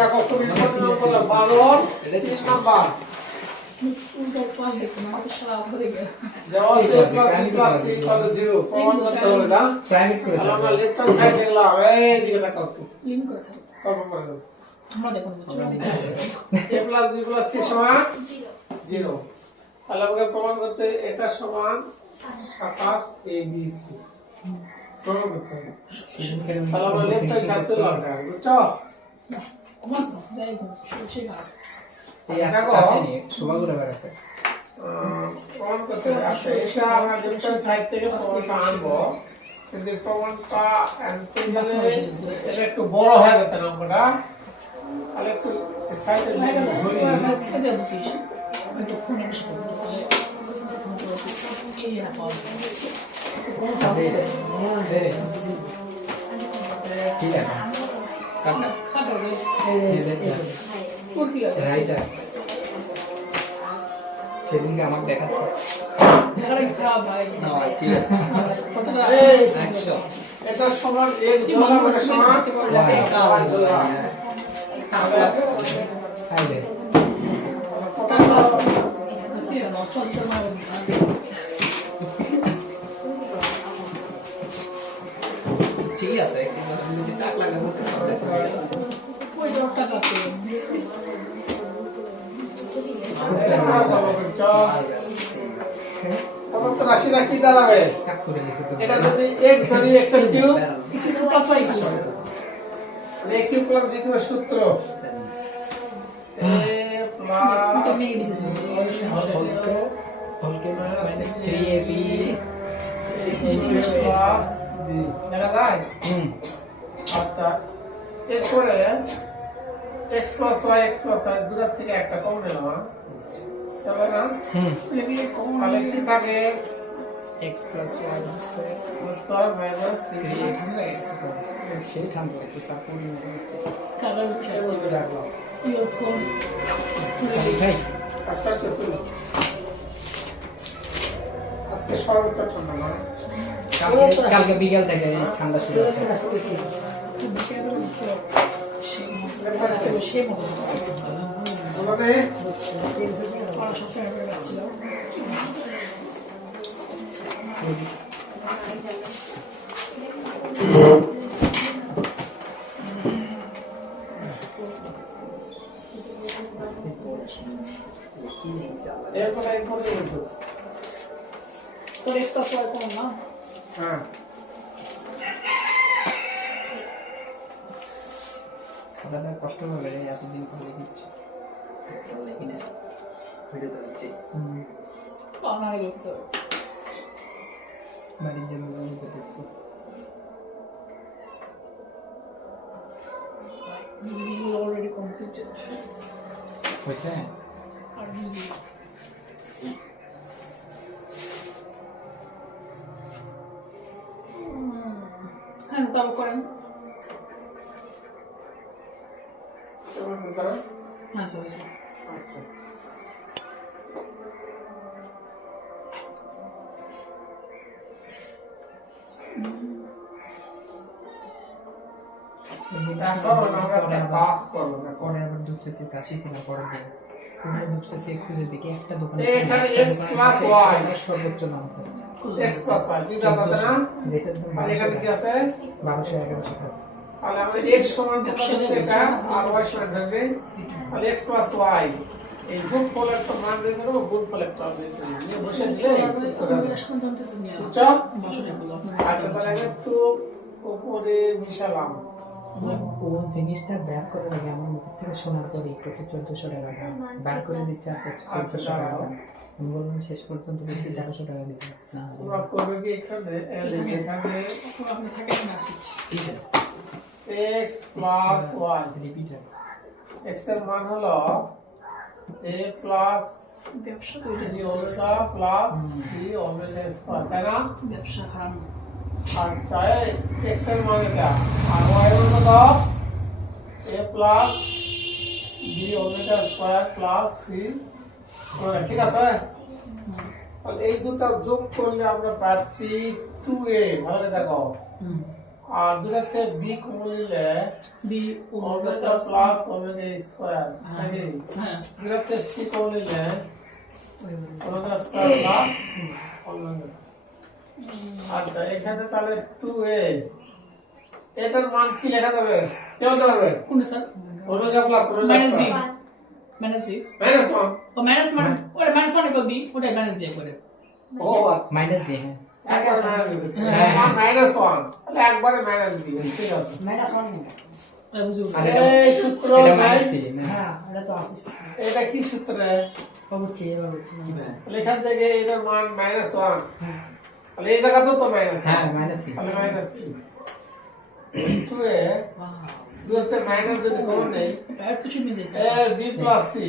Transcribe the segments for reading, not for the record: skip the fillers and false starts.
দেখো তুমি কত নম্বর 12 3 নাম্বার দেওয়া আছে প্লাস c কত 0 প্রমাণ করতে হবে না প্রাইভেট করে আমরা লেফট হ্যান্ড সাইড দেখলাম এই দিকে দেখো লিংক করেছে কত করে আমরা দেখুন a plus b plus c সমান 0 তাহলে আমাকে প্রমাণ করতে এটা সমান 27 a b c প্রমাণ করতে হবে তাহলে আমরা লেফট হ্যান্ড সাইড চলে আসবে বুঝছো কমাস না যাই হোক সেই কাজ এই আকাশে নিয়ে শোভা করে বেড়াচ্ছে প্রমাণ করতে হবে আচ্ছা এটা আমরা লেফট হ্যান্ড সাইড থেকে প্রমাণটা আনবো কিন্তু প্রমাণটা আনতে গেলে এটা একটু বড় হয়ে গেছে নাম্বারটা তাহলে একটু সাইডে লিখে ধরি কাজে বুঝিস একটু ফোনে বেশি করব তাহলে এই না পাওয়া ঠিক আছে কাটা কাটা রাইটার সেদিনকে আমাকে দেখাচ্ছে খারাপ ভাই না ঠিক আছে কতটা এই 100 এটা সমান এক ডলার মানে সমান আইবে ঠিক আছে যদি টাক লাগা করতে ওই ডক্টরটা আছে কত রাশি না কি দাঁড়াবে কাজ করে গেছে তো এটা যদি x ধরি x cube plus y a cube plus b cube সূত্র a প্লাস হলকে মাইনাস 3ab দেখা যায় আচ্ছা এরপরে x প্লাস y দুটার থেকে একটা কম নিলাম চলে না তাহলে কি থাকে x plus y square minus 3x সেই খান আছে সাপোর্ট কালার উঠছে রাখলাম ইওর ফোন ভাই আচ্ছা চলো আজকে সর্বোচ্চ ঠান্ডা না কালকে বিকেল থেকে ঠান্ডা শুরু হচ্ছে আমাদের এরপরে তোর এক্সট্রা সোয়াই কোন না হ্যাঁ দাদা কষ্ট হবে এতদিন পরে দিচ্ছি লাগি না ভিডিও দিচ্ছি পানাই রয়েছে বাড়ির জন্য দেখতে দেখতে Using already completed. হয়েছে Are using. হ্যাঁ তাও করেন হ্যাঁ সরি আচ্ছা পরে আবার দুপসেসি কাশি ছিল পরে যে পুরো দুপসেসি খুঁজে দেখি একটা দোকানে এখানে x প্লাস y সর্বোচ্চ দাম থাকছে x প্লাস y দুই দাম আছে না যেটা আর এখানে কি আছে 1200 1100 টাকা তাহলে আমরা x সমান করতে এটা আর y সমান ধরবে তাহলে x প্লাস y এই যোগ ফলের তো মান বের করব গুণ ফলের তো বের করব নিয়ে বসে দিলে বুঝছো আর তাহলে একটু উপরে মিশালাম ও জিনিসটা বের করে লাগে আমার মুখ থেকে শোনার পরে কত 1400 টাকা দাম বের করে দিচ্ছে আর 1400 টাকা দাম আমি বললাম শেষ পর্যন্ত বেশি 1300 টাকা দিচ্ছি না তোমরা করবে কি এখানে এখানে আপনি থাকেন না শিখছি ঠিক আছে x plus y repeater x এর মান হলো a প্লাস ব্যবসা b omega plus c omega square তাই না ব্যবসা হারাম আচ্ছা x এর মান এটা আর y এর মান হলো a plus b omega square plus c ঠিক আছে তাহলে এই দুটো যোগ করলে আমরা পাচ্ছি 2a ভালো দেখো আর দুটাতে বি কমন নিলে B omega plus omega square নাকি হ্যাঁ দুটাতে সি কমন নিলে ওমেগা স্কয়ার প্লাস ওমেগা। আচ্ছা এখানে তাহলে 2a এটার মান কি লেখা যাবে কেউ বলতে পারবে? কোনটা sir? Omega plus omega minus B square minus B minus 1 ও মাইনাস মানে ওটা মাইনাস 1 ইকুয়াল বি ওটা মাইনাস দিয়ে করে ও আচ্ছা মাইনাস দিয়ে হ্যাঁ একবারে মাইনাস দিতে হ্যাঁ। মাইনাস 1 তাহলে একবারে মাইনাস দিবে ঠিক আছে এটা বুঝো আরে এই সূত্র এটা ভাই মাইনাস সি না এটা কি সূত্র হচ্ছে লেখা থেকে এটার মান মাইনাস 1 তাহলে এই জায়গা তো মাইনাস হ্যাঁ মাইনাস সি তাহলে মাইনাস সি টুয়ে দুতে মাইনাস যদি কমন নেই আর কিছু মিস আছে এ বি প্লাস সি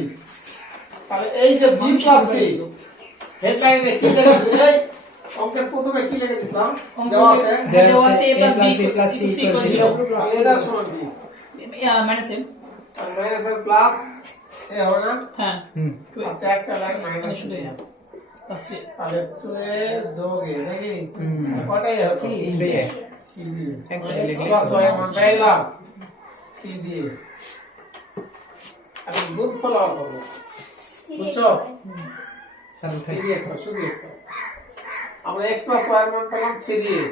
তাহলে এই যে বি প্লাস সি হেডলাইনে কি লেখা আছে এই অঙ্কের প্রথমে কি লিখে দিলাম দেওয়া আছে দেওয়া আছে a plus b plus c c equal equal 0 তাহলে এটার সমান কি মাইনাস m আর মাইনাস এর প্লাস এ হবে না হ্যাঁ হুম আচ্ছা একটা লাইন মাইনাস শুধু প্লাস 3 তাহলে টুয়ে যোগে নাকি হুম। কটাই হবে দিয়ে কি দিয়ে একবারে লিখে প্লাস হয় মান পাইলাম কি দিয়ে আমি গুড ফলো করব বুঝছো স্যার উঠাই 3x শুধু x আমরা x প্লাস y এর মান পেলাম 3 দিয়ে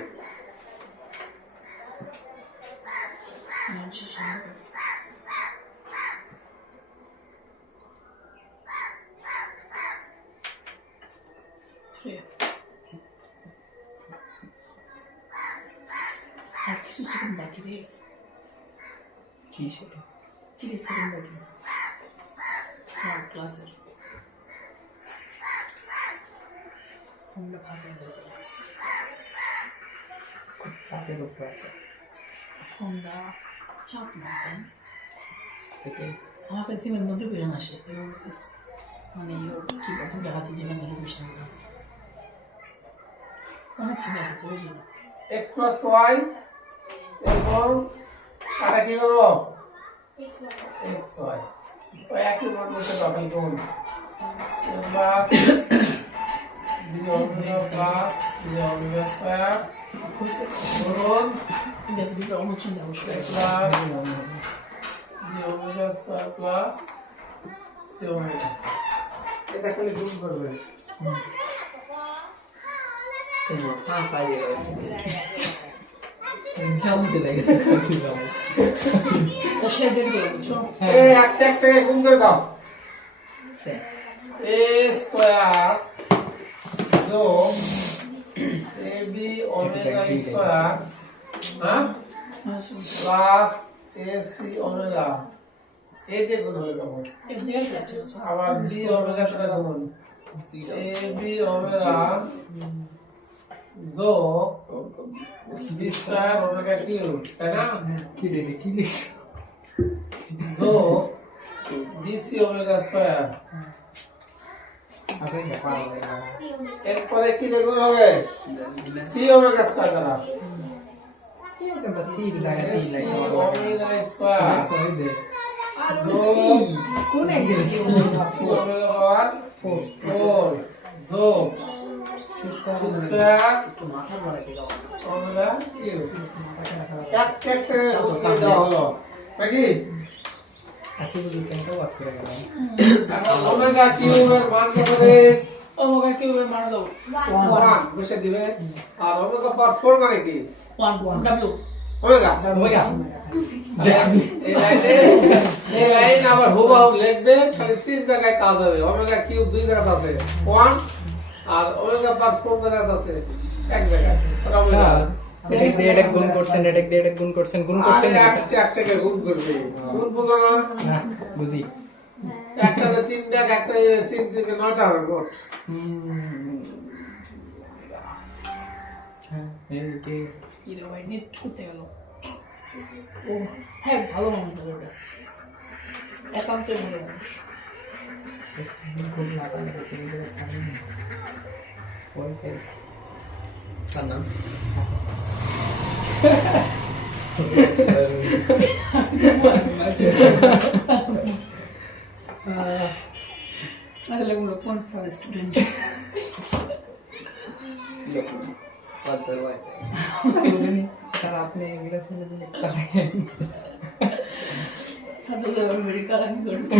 আর কিছু সেকেন্ড বাকি রে কি সেটা 30 সেকেন্ড বাকি হ্যাঁ ক্লাসের ফোনটা ফাঁকা হয়ে যায় খুব চাপের উপর আছে ফোনটা চাপ না তাই না? দেখে আমার কাছে নোটিফিকেশন আসে এবং মানে কি কথা দেখাচ্ছি যেখানে নোটিফিকেশন অনেক সময় আছে তো ওই জন্য x প্লাস y এবং এটা কি করব x y ওই একই মান বসে দখল করুন plus b omega plus b omega square করুন ঠিক আছে দুটো অনুচ্ছেদ অবশ্যই plus b omega square plus c omega এটা খালি গুণ করবে হ্যাঁ ফাইদে রয়েছে কেমন তো লাগে তো সে দেখবে বুঝছো এই একটা একটা গুণ করে দাও a স্কয়ার যোগ ab ওমেগা স্কয়ার হ্যাঁ প্লাস ac ওমেগা এই দিয়ে গুণ হলো কেমন এর দিকে যাচ্ছে আবার b ওমেগা স্কয়ার গুণ ab ওমেগা যোগ b স্কয়ার ওমেগা কিউব তাই না কি রে কি লিখছ যোগ bc ওমেগা স্কয়ার আপনি না পারবে না এরপরে কি গুণ হবে c ওমেগা স্কয়ার দ্বারা কি আমরা সি জায়গা c কি লাগে ওমেগা স্কয়ার করে দে যোগ কোন একদিন c ওমেগা পাওয়ার 4 যোগ c স্কয়ার ওমেগা কিউব এক এক করে উত্তর দেওয়া হলো নাকি আসলে বুঝি কেন ওয়াজ করে গেলাম এখন ওমেগা কিউবের মান কত রে ওমেগা কিউবের মান দাও 1 বসে দিবে আর ওমেগা পাওয়ার 4 মানে কি 1 w ওমেগা ওমেগা এই লাইন আবার হুবহু লিখবে খালি তিন জায়গায় কাজ হবে ওমেগা কিউব দুই জায়গাতে আছে 1 আর ওমেগা পাওয়ার 4 জায়গাতে আছে এক জায়গায় স্যার এটা দিয়ে এটা গুণ করছেন এটা দিয়ে এটা গুণ করছেন একটা একটাকে গুণ করবে গুণ বুঝো না না বুঝি একটাতে 3 দেখ একটা 3 থেকে 9টা হবে মোট হ্যাঁ এই কি ইরে ভাই নেট করতে গেল ও হ্যাঁ ভালো মানুষ ওটা একান্তই ভালো মানুষ খুব লাগানো হচ্ছে এটা সামনে ওই ফেল কানা আসলে কোনো কোন স্টুডেন্ট স্যার আপনি এগুলো ছেড়ে দিলে কালার সাথে আমেরিকা রাখি করছে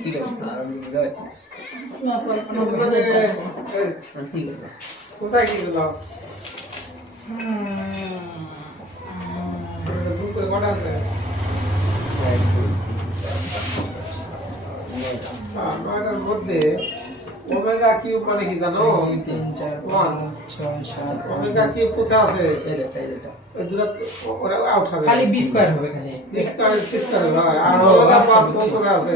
ঠিক আছে স্যার আমি যাচ্ছি না স্যার কোথায় কি দিলাম বুকের কটা আছে নয়টার মধ্যে ওমেগা কিউব মানে কি জানো 3 4 ওয়ান 6 7 ওমেগা কিউব কোথায় আছে এই এটা ওই দুটো ওরা আউট হবে খালি বি স্কয়ার হবে খালি ডিসকাউন্ট সিস্টেম হয় আর ওমেগা পার্ট কোথায় আছে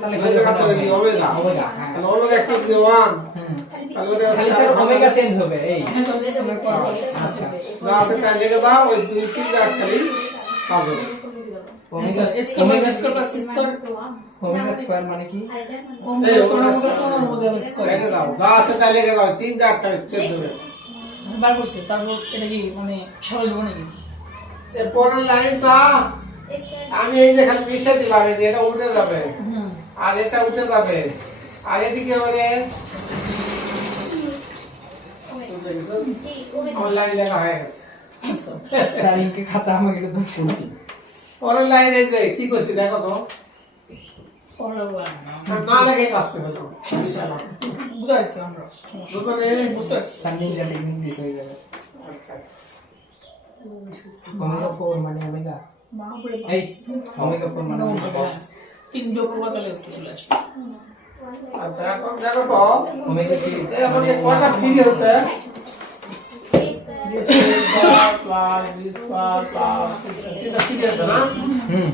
তাহলে ওই জায়গাতে হবে কি ওমেগা ওমেগা হ্যাঁ তাহলে ওমেগা কিউব যে 1 তাহলে ওটা খালি স্যার ওমেগা চেঞ্জ হবে এই হ্যাঁ স্যার সিলেক্ট করা আচ্ছা যা আছে তাই লিখে দাও ওই দুই তিন জায়গা খালি কাজ হবে omega omega square plus square omega square মানে কি ওমেগা স্কয়ার মধ্যে স্কয়ার লিখে দাও যা আছে তাই লিখে দাও তিন জায়গা খালি চেঞ্জ হবে বার করছে তারপর এটা কি মানে সরল হবে নাকি এই পরের লাইনটা আমি এই যে খালি মিশে দিলাম এই যে এটা উঠে যাবে আর এটা উঠে যাবে আর এদিকে হবে আমার লাইন লেখা হয়ে গেছে স্যার ইনকে খাতা আমাকে একটু দাও পরের লাইন এই যে কি করছি দেখো তো পরের না লেখে কাজ করে তো বুঝাইছে আমরা বুঝতে স্যার নিনজা টেকনিক দিয়ে হয়ে যাবে আচ্ছা ওমেগা 4 মানে ওমেগা বাপরে বাপ। এই ওমেগা 4 মানে ওমেগা তিন যোগ করবা তাহলে উত্তর চলে আসবে আচ্ছা এখন দেখো তো ওমেগা কি এই আমাদের কয়টা ফ্রি হচ্ছে প্লাস বি স্কয়ার প্লাস তিনটা ফ্রি আছে না হুম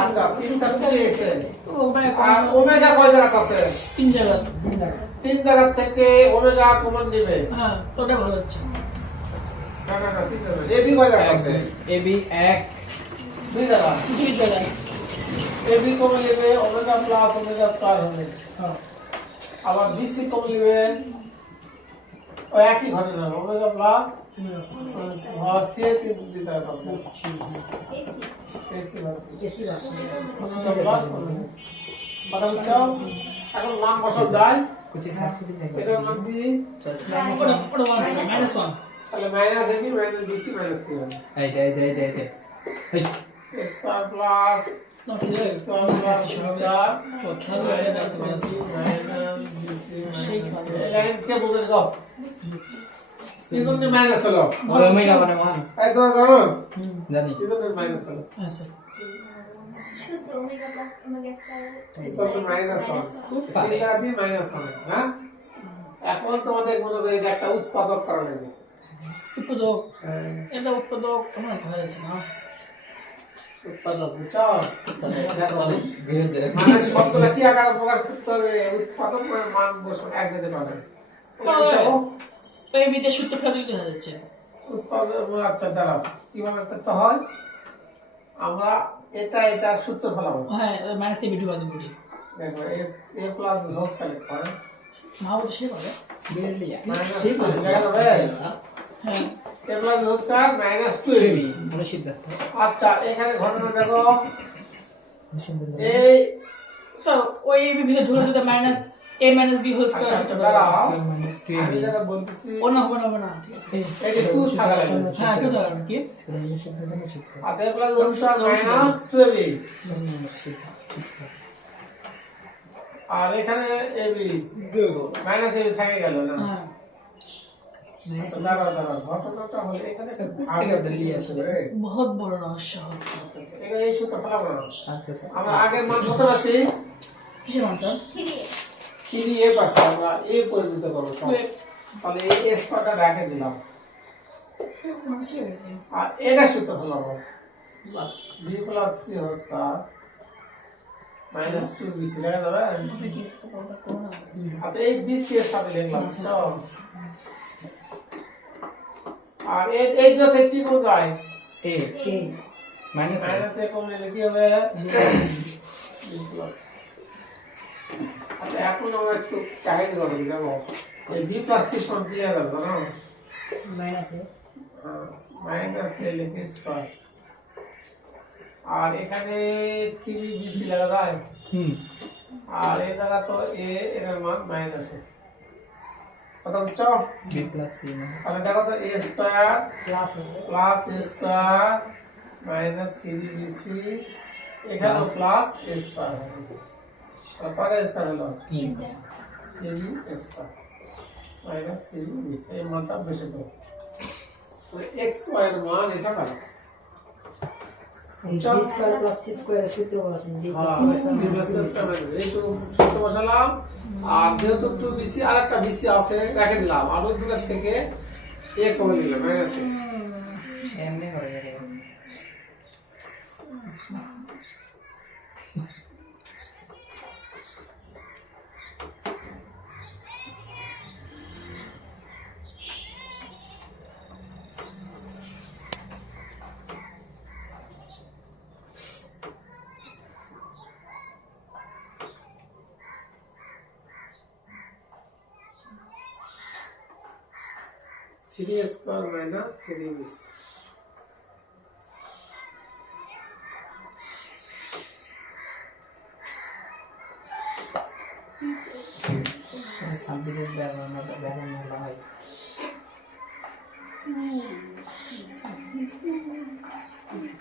আচ্ছা তিনটা ফ্রি আছে ওখানে আর ওমেগা কয় জায়গা আছে তিন জায়গা তিন জায়গা থেকে ওমেগা কমন নেবে হ্যাঁ তোটা ভালো হচ্ছে না না না তিন জায়গা এবি কয় জায়গা আছে এবি 1 দুই জায়গা দুই জায়গা এবি কমন নেবে ওমেগা প্লাস ওমেগা স্কয়ার হবে হ্যাঁ আবার বিসি কমন নেবে ওই একই ঘটনা ওমেগা প্লাস আর সি এর তিন দুই জায়গা পাবে এসি আছে ওমেগা প্লাস কথা বুঝছো এখন মান বসাও যায় कुछ সাবস্টিটিউট দেখো এটার মান কি ওটা মাইনাস ওয়ান তাহলে minus AB minus BC minus C হবে এই এই স্কয়ার প্লাস না ঠিক আছে স্কয়ার প্লাস স্কয়ার তো খেয়াল করে রাখতে পারছি লাইন কে বলতে দাও কি জন্য মাইনাস হলো ওমেগা মানে 1 এই তো জানো জানি কি জন্য মাইনাস হলো হ্যাঁ স্যার শুধু ওমেগা প্লাস ওমেগা স্কয়ার এটা তো মাইনাস হবে খুব পারে তিনটা দিয়ে মাইনাস হবে হ্যাঁ এখন তোমাদের মনে করে এটা একটা উৎপাদক করা লাগবে উৎপাদক এটা উৎপাদক কেমন হয়ে যাচ্ছে না উৎপাদক বুঝছো দেখো বের যায় মানে শব্দটা কি আকারে প্রকাশ করতে হবে উৎপাদক মান বসে এক জায়গায় পাবে এই বিতে সূত্র ফেলে দিতে হয়ে যাচ্ছে উৎপাদক আচ্ছা দাঁড়াও কিভাবে করতে হয় আমরা এটা সূত্র ফেলাবো হ্যাঁ মাইনাস এবি ঢুকা দেবো দেখো এস A plus B whole collect করে মা বলতে সে পারে বেরলিয়া ঠিক আছে দেখা যাবে হ্যাঁ A plus B whole square minus 2ab AB মানে সিদ্ধার্থ আচ্ছা এখানে ঘটনা দেখো সুন্দর এই স্যার ওই এবি ভিতরে ঢুকে দিতে মাইনাস এ মাইনাস বি হোল আচ্ছা স্কয়ার আচ্ছা দাঁড়াও মাইনাস 2 আমি এবি যেটা বলতেছি ও না হবে না ঠিক আছে এটা 2 থাকা লাগবে হ্যাঁ কেউ ধরবে কি আচ্ছা A plus B whole square minus 2ab আর এখানে ab মাইনাস ab থেকে গেল না হ্যাঁ দাঁড়াও ঘটনাটা হলে এখানে বহুত বড় রহস্য এটা এই সূত্র ফেলাবো না আচ্ছা স্যার আমরা আগের মান কত পাচ্ছি কিসের মান স্যার কি দিয়ে এ পাচ্ছি আমরা এ পরিবর্তিত করবো তাহলে এই এস পাটা রেখে দিলাম আর এটা সূত্র ফেলাবো B plus C whole square minus 2 BC লেখা যাবে আচ্ছা এই বিসি এর সাথে লিখলাম তো আর এই যে কি কোন যায় এ মাইনাস মাইনাস এ কম নিলে কি হবে বি প্লাস আচ্ছা এখন আমরা একটু কাহিনী করবো দেখো এই বি প্লাস সি সমান কি হয়ে যাবে জানো মাইনাস এ মাইনাস এ লিখে স্কয়ার আর এখানে 3 বিসি লাগা যায় হুম আর এই জায়গা তো এ এর মান মাইনাস এ কত বুঝছো? b প্লাস c মাইনাস তাহলে দেখো তো a স্কয়ার প্লাস হবে plus a square minus 3bc এখানে প্লাস a স্কয়ার তাহলে কত স্কয়ার হলো 3b স্কয়ার মাইনাস 3bc এই মানটা বসে দাও x y এর মান এটা কত এই d স্কয়ার প্লাস c স্কয়ারের সূত্র বলেছেন d এই সূত্র বসালাম আর যেহেতু 2bc আর একটা bc আছে রেখে দিলাম আর ওই দুটোর থেকে a কমে নিলাম মাইনাস এমনি হয়ে যাবে थ्री स्क्वायर माइनस 3bc সাবজেক্টের ব্যবহার বলা হয়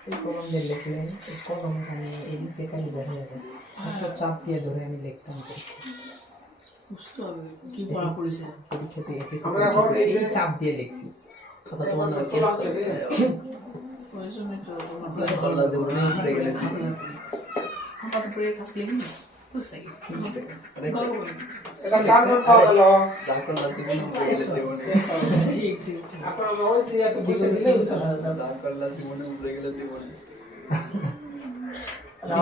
এই কলম দিয়ে লিখলে কলম এখানে এই সেখানে দেখা যাবে একটা চাপ দিয়ে ধরে আমি লিখতাম বুঝতে হবে কি পড়া পড়েছে পরীক্ষাতে আমরা এখন এই যে চাপ দিয়ে লিখছি কথা তোমার না কেস করে ওই জন্য তো আল্লাহ দেবনে পড়ে গেলে আমরা তো পড়ে থাকলে না বুঝতে কি এটা কার নাম পাওয়া গেল জাকর আল্লাহ দেবনে পড়ে গেলে দেবনে ঠিক ঠিক ঠিক আপনারা ওই যে এত বুঝে দিলে উত্তর হবে জাকর আল্লাহ দেবনে পড়ে গেলে দেবনে তাহলে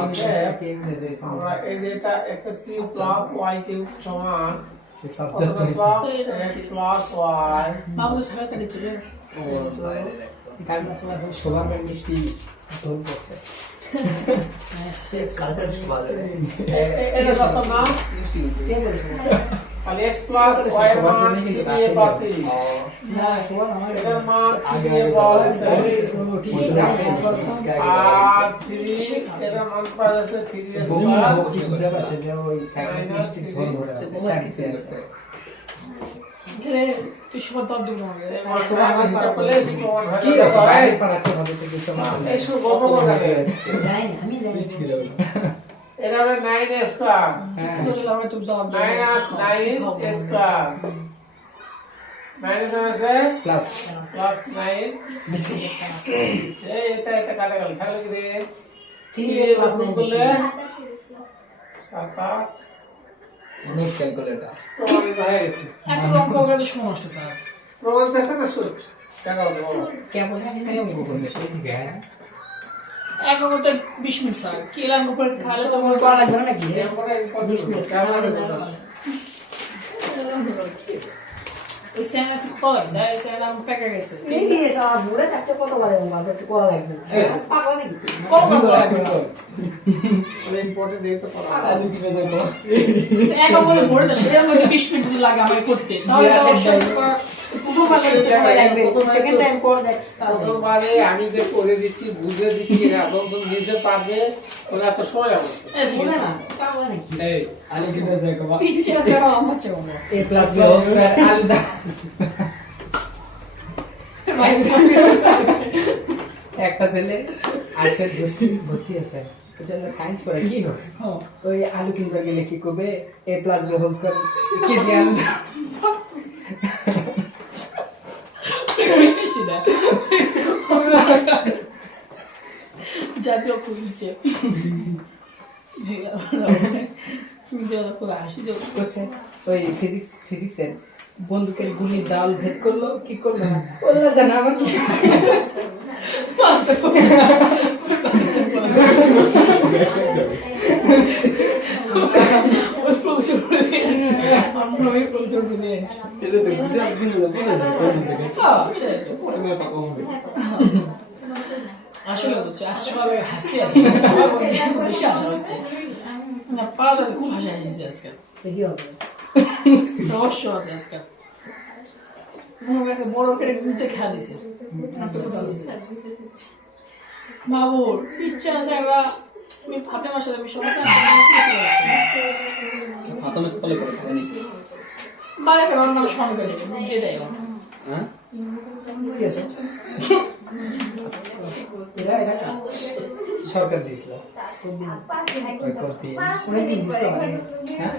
আমরা এই যে এটা x³ + y³ সমান সে কত সাবজেক্ট বসলাম x + y বাবু সবাই সাথে চলে ও বাইরে কারণ সোলার মিষ্টি ঢোল পড়ছে কালকের বাজে এটা কত না কে বলেছে তাহলে x + y এর মান 3a পাচ্ছি না সবার আমার এটার মান 3a পাচ্ছি ঠিক আছে আর 3 এটার মান পাওয়া যাচ্ছে 3a স্কয়ার এখানে তুই সবার দর দেবো আমাদের হিসাব করলে কি প্রমাণ হয় কি আছে বাইরে পারাতে হবে তো কিছু না এই শুধু গল্প করে থাকে জানি না আমি জানি মিষ্টি খেলে হবে এটা হবে 9a স্কয়ার হ্যাঁ আমরা তো দর মাইনাস 9a স্কয়ার মাইনাস আছে প্লাস প্লাস 9 বেশি এটা কাটা গেল তাহলে কি রে 3a প্লাস প্লাস 9 করলে 27 27 অনেক ক্যালকুলেটর প্রমাণিত হয়ে গেছে একটা অঙ্ক করে সময় নষ্ট স্যার প্রমাণ চাইছে না সুট টাকা হবে কেমন আমি অঙ্ক করবে সেই থেকে এক অঙ্কতে 20 মিনিট স্যার কি অঙ্ক করে খালে তো মনে করা লাগবে না নাকি ওই স্যার কিছু করা যায় স্যার আমি পেকে গেছে ইম্পর্টেন্ট এই তো পড়া আলু কি বেজে গো এক অঙ্ক ভরে দেয় সেই অঙ্কতে 20 মিনিট যদি লাগে আমার করতে তাহলে তো অবশ্যই প্রথমবারে আমি যে করে দিচ্ছি বুঝে দিচ্ছি এখন তো নিজে পারবে ওরা এত সময় লাগবে এই আলু কি বেজে গো পিছিয়ে আছে আমার চেয়ে অঙ্ক a plus b whole square আলাদা একটা ছেলে আর্টসের ভর্তি আছে ওজন্য সায়েন্স পড়ে কি হবে ওই আলু কিনতে গেলে কি করবে a plus b whole square KG আলু জাতীয় পুলিশে হাসি দেবো করছে ওই ফিজিক্সের বন্দুকের গুলি ডাল ভেদ করলো কি করলো না বললো জানা আমার কি এটা তো বুঝে দিন না বুঝে দেখেছ পরে মে পাকো হবে আসলে হচ্ছে আসলে হাসতে আছে বেশি আশা হচ্ছে না পাড়াটা খুব হাসি হাসিছে আজকাল রহস্য আছে আজকাল মনে কাছে বড় করে ঘুরতে খেয়া দিছে বাবুর ইচ্ছা আছে আমরা আমি ফাতেমার সাথে আমি সবাই হাতে ফলো করে জানি বারে কেন মানুষ ফোন করে দিয়ে দেয় হ্যাঁ ঠিক আছে এটা কার? সরকার দিয়েছিল ওই করতে অনেকদিন দিছিল হ্যাঁ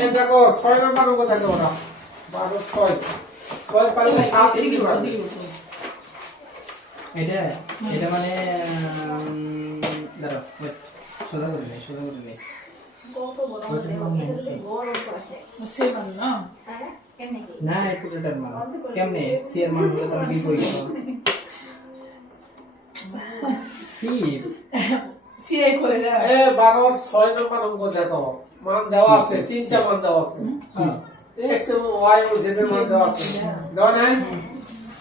এই দেখো 6 নম্বর অঙ্ক দেখো ওরা 12 6 6 পারলে 7 লিখতে পারবে এটা মানে দাঁড়াও wait, সোজা করে নেই সেভেন না না একটু এটার মান কেমনে সি এর মান হলে তাহলে বি বই কি সিআই করে দেয় এ 12 6 নম্বর অঙ্ক দেখো মান দেওয়া আছে তিনটা মান দেওয়া আছে x এবং y ও z এর মান দেওয়া আছে দেওয়া নাই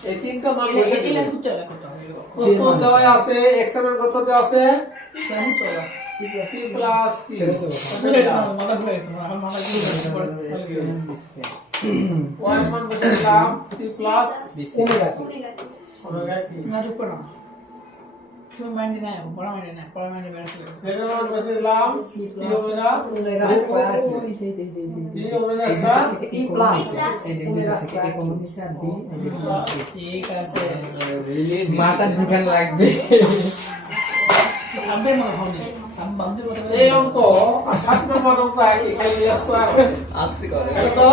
এই তিনটা মান বসে দিলে প্রশ্ন দেওয়া আছে x এর মান কত দেওয়া আছে c প্লাস কি y এর মান বসে দিলাম c প্লাস ওমেগা কি ওমেগা কি না রূপ না তুমি মাইন্ডে নাই বড় মাইন্ডে নাই পড়া মাইন্ডে বেড়াতে z এর মান বসে দিলাম p omega omega square p omega square ই প্লাস এই ওমেগা স্কয়ার কমন নিছে আর বি ঠিক আছে মাথা ঢুকান লাগবে সামনে মনে হবে সামনে কথা এই অঙ্ক আর 7 নম্বর অঙ্ক একই খালি স্কয়ার আস্তে করে তো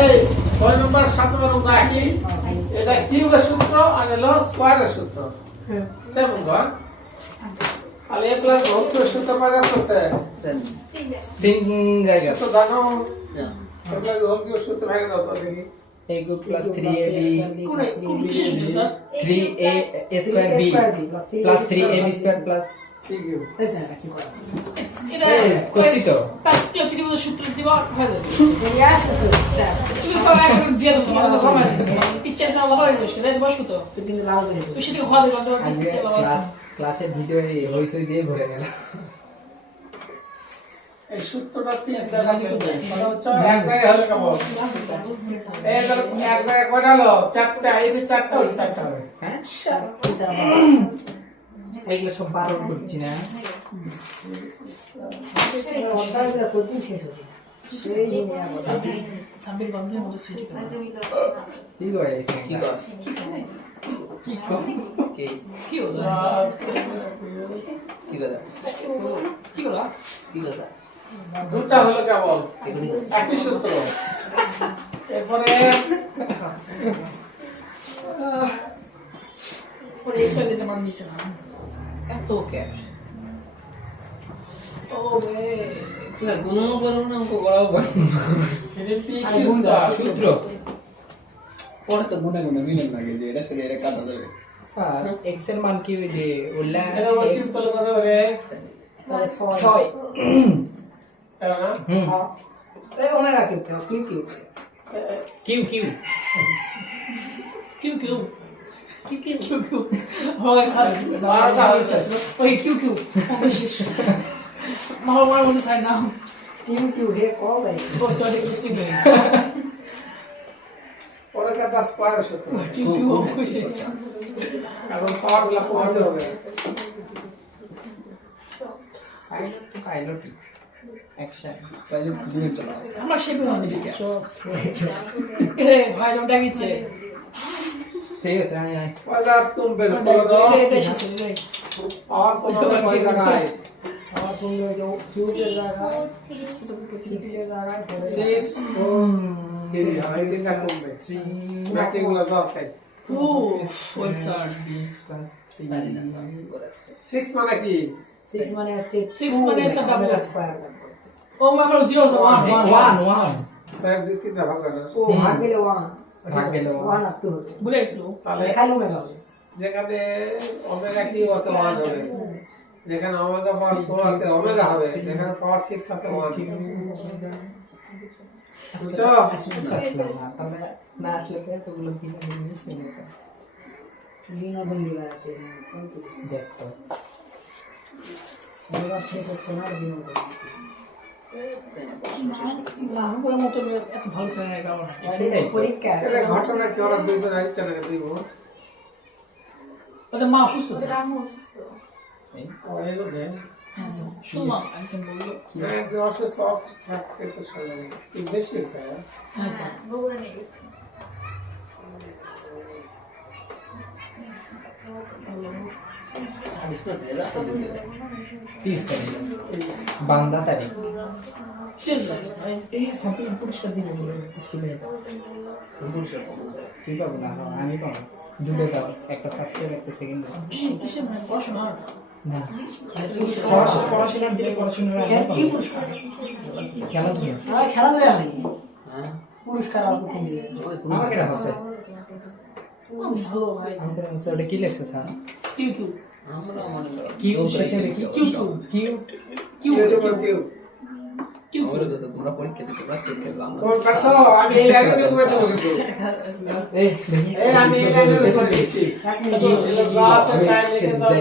এই 6 নম্বর 7 নম্বর অঙ্ক একই এটা কিউবের সূত্র আর হলো স্কয়ারের সূত্র সেম অঙ্ক আর a প্লাস হোল কিউবের সূত্র পাওয়া যাচ্ছে তিন জায়গা তো জানো a প্লাস হোল কিউবের সূত্র ভাগে দাও তো দেখি a good plus 3ab কোন বিশেষ sir 3a square b plus 3ab square plus কি কিউ এটা করছি তো পাঁচটা ত্রিভুজ সূত্র দিবা হয়ে যাবে তুমি তো একদম দিয়ে দাও আমাদের কম আছে পিকচার সালা হয় মুশকিল এটা বসো তো কিন্তু লাল করে তুই সেটা ঘরে বন্ধ করে পিকচার লাগা ক্লাসে ভিডিও হইসই দিয়ে ভরে গেল এই সূত্রটা তিন জায়গায় হবে মানে হচ্ছে এক জায়গায় হলে কেমন এই ধর এক জায়গায় কয়টা হলো চারটা এই যে চারটা হলো চারটা হবে হ্যাঁ এইগুলো সব বারণ করছি না সাবির বন্ধের মধ্যে সুইচ করে কি করে কি কর কি কর কি কি হলো কি করে কি হলো কি করে দুটা হলো কেবল একই সূত্র এরপরে পরে এক্সারসাইজ এটা মান দিছে না এত ওকে ও রে গুণও করবো না অঙ্ক করাও পারবো না এটা p কিউ স্কয়ার সূত্র পরে তো গুণে গুণে মিলেন লাগে যে এটা থেকে এটা কাটা যাবে স্যার x এর মান কি হইছে ওলা এটা আমার কিউ করলে কত হবে 6 তাই না Q Q Q Q Q Q হয় স্যার বারোটা হচ্ছে। ওই কিউ কিউ মার মধ্যে সাইড নাও ও সরি ক্রিস্টিং নেই পরে একটা স্কয়ারের সূত্র কিউ কিউ খুশি এখন পাওয়ার গুলো কমাতে হবে পাইলট অ্যাকশন তাইলে গুণে চালাও আমরা শেপে হয়ে গেছি এরে ভাই ওটা কিছে ঠিক আছে আয় আয় পয়সা কমবে না বলো তো এটা এসেছে রে পাওয়ার কমাবে কয় জায়গায় 6 কেজি হয় তিনটা কমবে বাকি গুলো জাস্ট তাই ও ওয়েট স্যার প্লাস 6 মানে কি 6 মানে স্যার ডাবল ও আমার 0 তো 1 স্যার দিতে না ভাগ না ভাগ গেল ভুলে গেছিল তাহলে যেখানে ওমেগা কি আছে 1 হবে যেখানে ওমেগা পাওয়ার 4 আছে ওমেগা হবে যেখানে পাওয়ার 6 আছে 1 বুঝছো আসলাম না তবে না আসলে তো ওগুলো কিনে নিয়ে দেখো না পুরো মতো এত ভালো ছিল না গাওয়া না এটা ঘটনা কি ওরা দুইজন আইছে না দিব ওদের মা অসুস্থ ছিল ওই লোকে হ্যাঁ স্যার শুনলাম একজন বললো হ্যাঁ অসুস্থ অফিস থাকতে তো সময় কি বেশি স্যার হ্যাঁ স্যার বগুড়া নিয়ে গেছে। আলিশ না রে রাত দিবে 30 তারিখ বান্দা তারিখ শেষ লাগে এই সামনে পুরস্কার দিবে বলে স্কুলে তুই পাবো না আমি পাবো দুটো দাও একটা ফার্স্ট ইয়ার একটা সেকেন্ড ইয়ার কিসের মানে পড়াশোনা না পড়াশোনার দিলে পড়াশোনার আগে কি পাবো পুরস্কার খেলাধুলা খেলাধুলা আমি হ্যাঁ পুরস্কার আর প্রথম দিবে আমাকে এটা হচ্ছে ভালো ভাই আমাকে হচ্ছে ওটা কি লেখছে স্যার কিউ কিউ আমরা মনে করি কিউ শেষে দেখি কিউ কিউ কিউ কেউ কিউ আমাদের কাছে তোমরা পরীক্ষা দিতে প্র্যাকটিস করবে আমরা কোন কাছো আমি এই লাইনে করে দেব কিন্তু এই দেখি এই আমি এই লাইনে করে দিচ্ছি এই ক্লাস টাইম লিখে দাও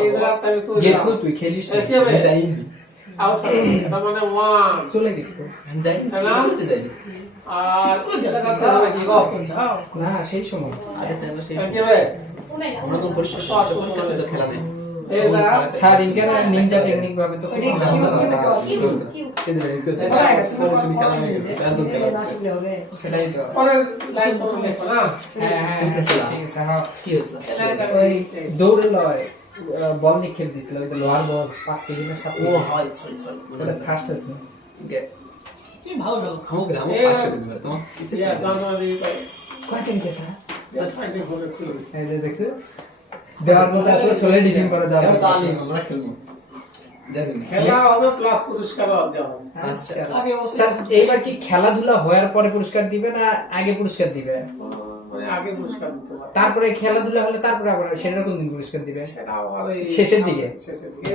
এই ক্লাস আমি করে গেস দাও তুই খেলিস এই কি হবে যাই আউট এটা মানে 1 চলে গেছি তো। যাই হ্যালো? করতে যাই আর এটা করতে হবে কি গো যাও না সেই সময় আরে স্যার সেই কি হবে আমরা কোন পরীক্ষা পরীক্ষা তো খেলা নেই এই দাঁড়া স্যার ইনকার নিনজা টেকনিক ভাবে তো কিউ কিউ এদের ইসকে পড়াশোনা খেলা নেই স্যার তো খেলা সেটাই তো পরে লাইন ফটো লেখো না হ্যাঁ হ্যাঁ হ্যাঁ, ঠিক আছে হ্যাঁ কি হইছে এই লাইনটা ওই দৌড়ে লয় বল নিক্ষেপ দিছিল ওই তো লোহার বল 5 কেজি না 7 ও হয় সরি সরি ওটা ফার্স্ট হয়েছে তুমি ভালো ভালো আমাকে আমার পাশে দিবে তোমার ইয়া জানুয়ারি কয়দিন কে স্যার ফাইনাল হবে খুলে এই যে দেখছো দেওয়ার মতো আসলে 16 ডিসেম্বর যাবে এটা তালিম আমরা খেলবো জানি না খেলা হবে প্লাস পুরস্কারও দেওয়া হবে আচ্ছা আগে বসে স্যার এইবার কি খেলাধুলা হওয়ার পরে পুরস্কার দিবে না আগে পুরস্কার দিবে মানে আগে পুরস্কার দিতে পারে তারপরে খেলাধুলা হলে তারপরে আবার সেটা কোন দিন পুরস্কার দিবে সেটা আবার এই শেষের দিকে? শেষের দিকে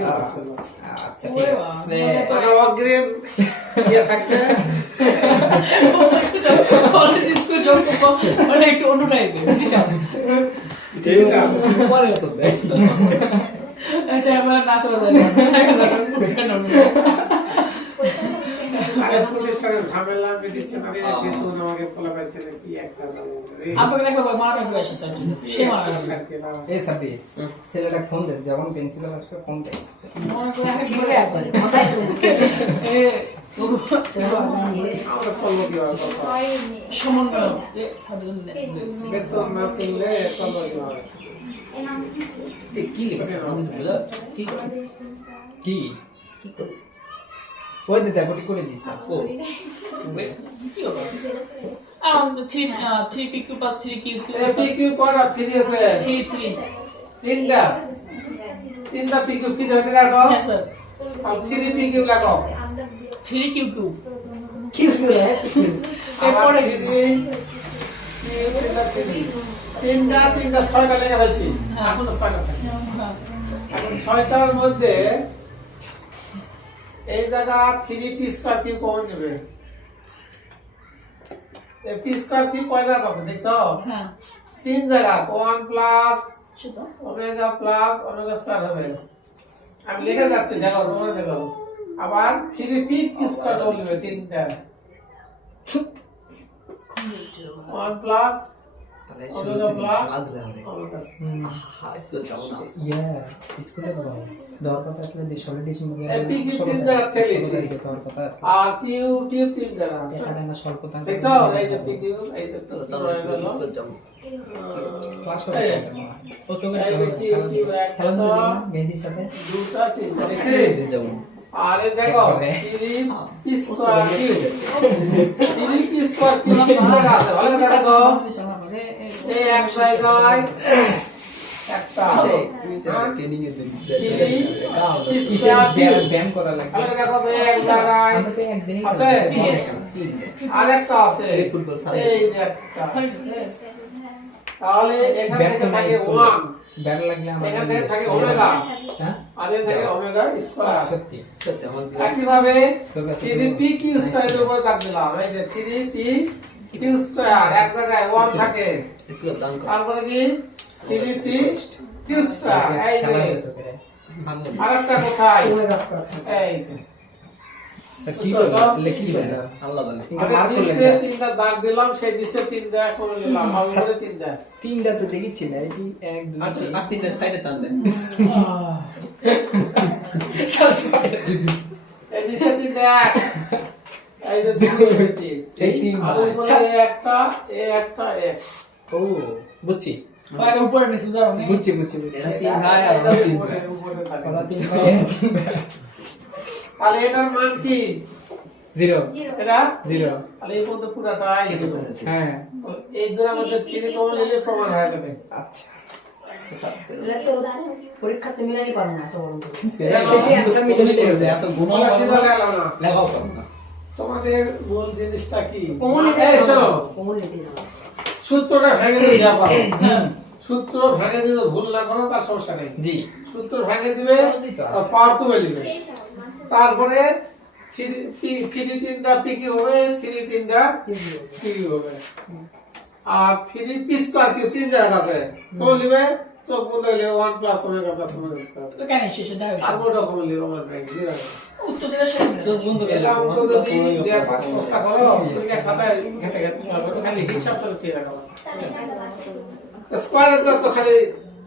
আচ্ছা ঠিক আছে মানে অগ্রিম ইয়ে থাকতে কলেজ স্কুল জব মানে একটু অন্য টাইপের সেটা পরে তো দেখ আচ্ছা আমার না চলে যায় আরে পুলিশের সাথে ঝামেলা আমি দিচ্ছি না রে বেতন আমাকে ফলা পাচ্ছে না কি একটা আপনাকে একবার মারা করে আসে স্যার সে মারা গেছে এই সাবি ছেলেটা ফোন দে যখন পেন্সিল আসবে ফোন দে মনে করে কিভাবে একবারে মাথায় এ আমরা চলবো কিভাবে কথা হয়নি সমান এ সাবজেক্ট নেস বেতন না তুললে চলবো কিভাবে কি লিখে আমাদের কি কি কি করব ওই দিতে কোটি করে দিছ ও ওয়েট কি হবে আর 3 PQ plus 3 QQ এই পিকিউ পড়া ফিরে আছে 3 তিনটা পিকিউ ফিরে হতে রাখো হ্যাঁ স্যার আর 3 পিকিউ লাগো 3 QQ কি করে এরপরে তিনটা ছয়টা লেখা পাইছি এখন ছয়টা থাকে এখন ছয়টার মধ্যে এই জায়গা 3 পি স্কয়ার কিউ কমন নেবে এই পি স্কয়ার কিউ কয় জায়গা আছে দেখছো হ্যাঁ তিন জায়গা 1 প্লাস সেটা ওমেগা স্কয়ার হবে আমি লিখে যাচ্ছি দেখো তোমরা দেখো আবার 3 পি স্কয়ার বলবে তিনটা 1 প্লাস তাহলে ওমেগা প্লাস আদলে হবে ওমেগা হা ইসো যাও না ইয়া স্কুলে তো দর কথা আসলে 16 ডিসেম্বর এই পিকিউ তিন জায়গা থেকে লিখছি। দর কথা আছে আর কিউ তিন জায়গা এখানে না স্বল্প টাকা দেখছো এই যে পিকিউ এই যে তাহলে শুরু করতে যাও ক্লাস এই, ও তো এই যে কিউ কিউ খেলাধুলা একটা মেহেদির সাথে দুটা তিনটা দেখছি দিন যাও আর এই দেখো একবারে। 3 P square Q 3 P square Q তিন জায়গা আছে ভালো করে দেখো এই এক জায়গায় একটা ট্রেনিং এ দিন পি স্কয়ার কিউ ব্যায়াম করা লাগে ভালো করে দেখো তো এক জায়গায় আমরা তো একদিনই আছে তিন আর একটা আছে এই ফুটবল সারা এই যে একটা তাহলে এখান থেকে থাকে 1 ব্যায়াম লাগলে আমার এখান থেকে থাকে ওমেগা হ্যাঁ আর এখান থেকে ওমেগা স্কয়ার সত্যি সত্যি আমাদের একইভাবে তোর কাছে 3p q স্কয়ারের উপরে দাগ দিলাম এই যে 3p q স্কয়ার এক জায়গায় 1 থাকে স্কুলের দাম কত তারপরে কি 3p q স্কয়ার এই যে ভাঙো আরেকটা কোথায় এই যে কি লেখি বলে আল্লাহ জানে আমি মার্ক করলে নিচে তিনটা দাগ দিলাম সেই নিচে তিনটা করে নিলাম আর উপরে তিনটা তিনটা তো দেখেছি না এটি 1 2 আর তিনটা সাইডে টান দেন এই নিচে তিন দেখ, এই যে তিন হয়েছে, এই তিন আর ভাই। উপরে একটা, এক। ও বুঝছি ওটা উপরে নিচে বুঝাও নি বুঝছি এরা তিন ভাই আর ওরা তিন ভাই। উপরে থাকে। ওরা তিন ভাই এরা তিন ভাই। তাহলে এটার মান কি? জিরো এটা জিরো তাহলে এই পর্যন্ত পুরাটাই জিরো। হ্যাঁ এই দুটার মধ্যে 3 কমন নিলে প্রমাণ হয়ে যাবে। আচ্ছা পরীক্ষাতে মিলানি পারো না তো শেষে answer মিলে দিতে হবে। এত ঘুমাও বলা পারো দিল না, গেল না। লেখাও পারো না। তোমাদের মূল জিনিসটা কি? কমন এই চলো, কমন লিখে দাও সূত্রটা ভেঙে দিলে যা পারো। সূত্র ভেঙে দিলে ভুল না করো তার সমস্যা নেই। জি সূত্র ভেঙে দিবে সহজেই তো। আর পাওয়ার কমে দিবে। তারপরে থ্রি তিনটা পি কি হবে, থ্রি তিনটা পি কি হবে। আর থ্রি পি স্কোয়ার কি তিন জায়গা আছে, কোন লিবে চোখ বন্ধ হলে 1 plus omega plus omega square. তো কেন শেষে দাও আর ওটা কমন লিবে আমার নাই জিরো। উত্তর দিলে শেষ চোখ বন্ধ করে এটা রাখো, অঙ্ক one যদি plus one দেওয়ার plus one চেষ্টা করো, তুমি খাতায় ঘেটে ঘেটে ওটা খালি হিসাব করে দিয়ে রাখো। স্কোয়ারের তো খালি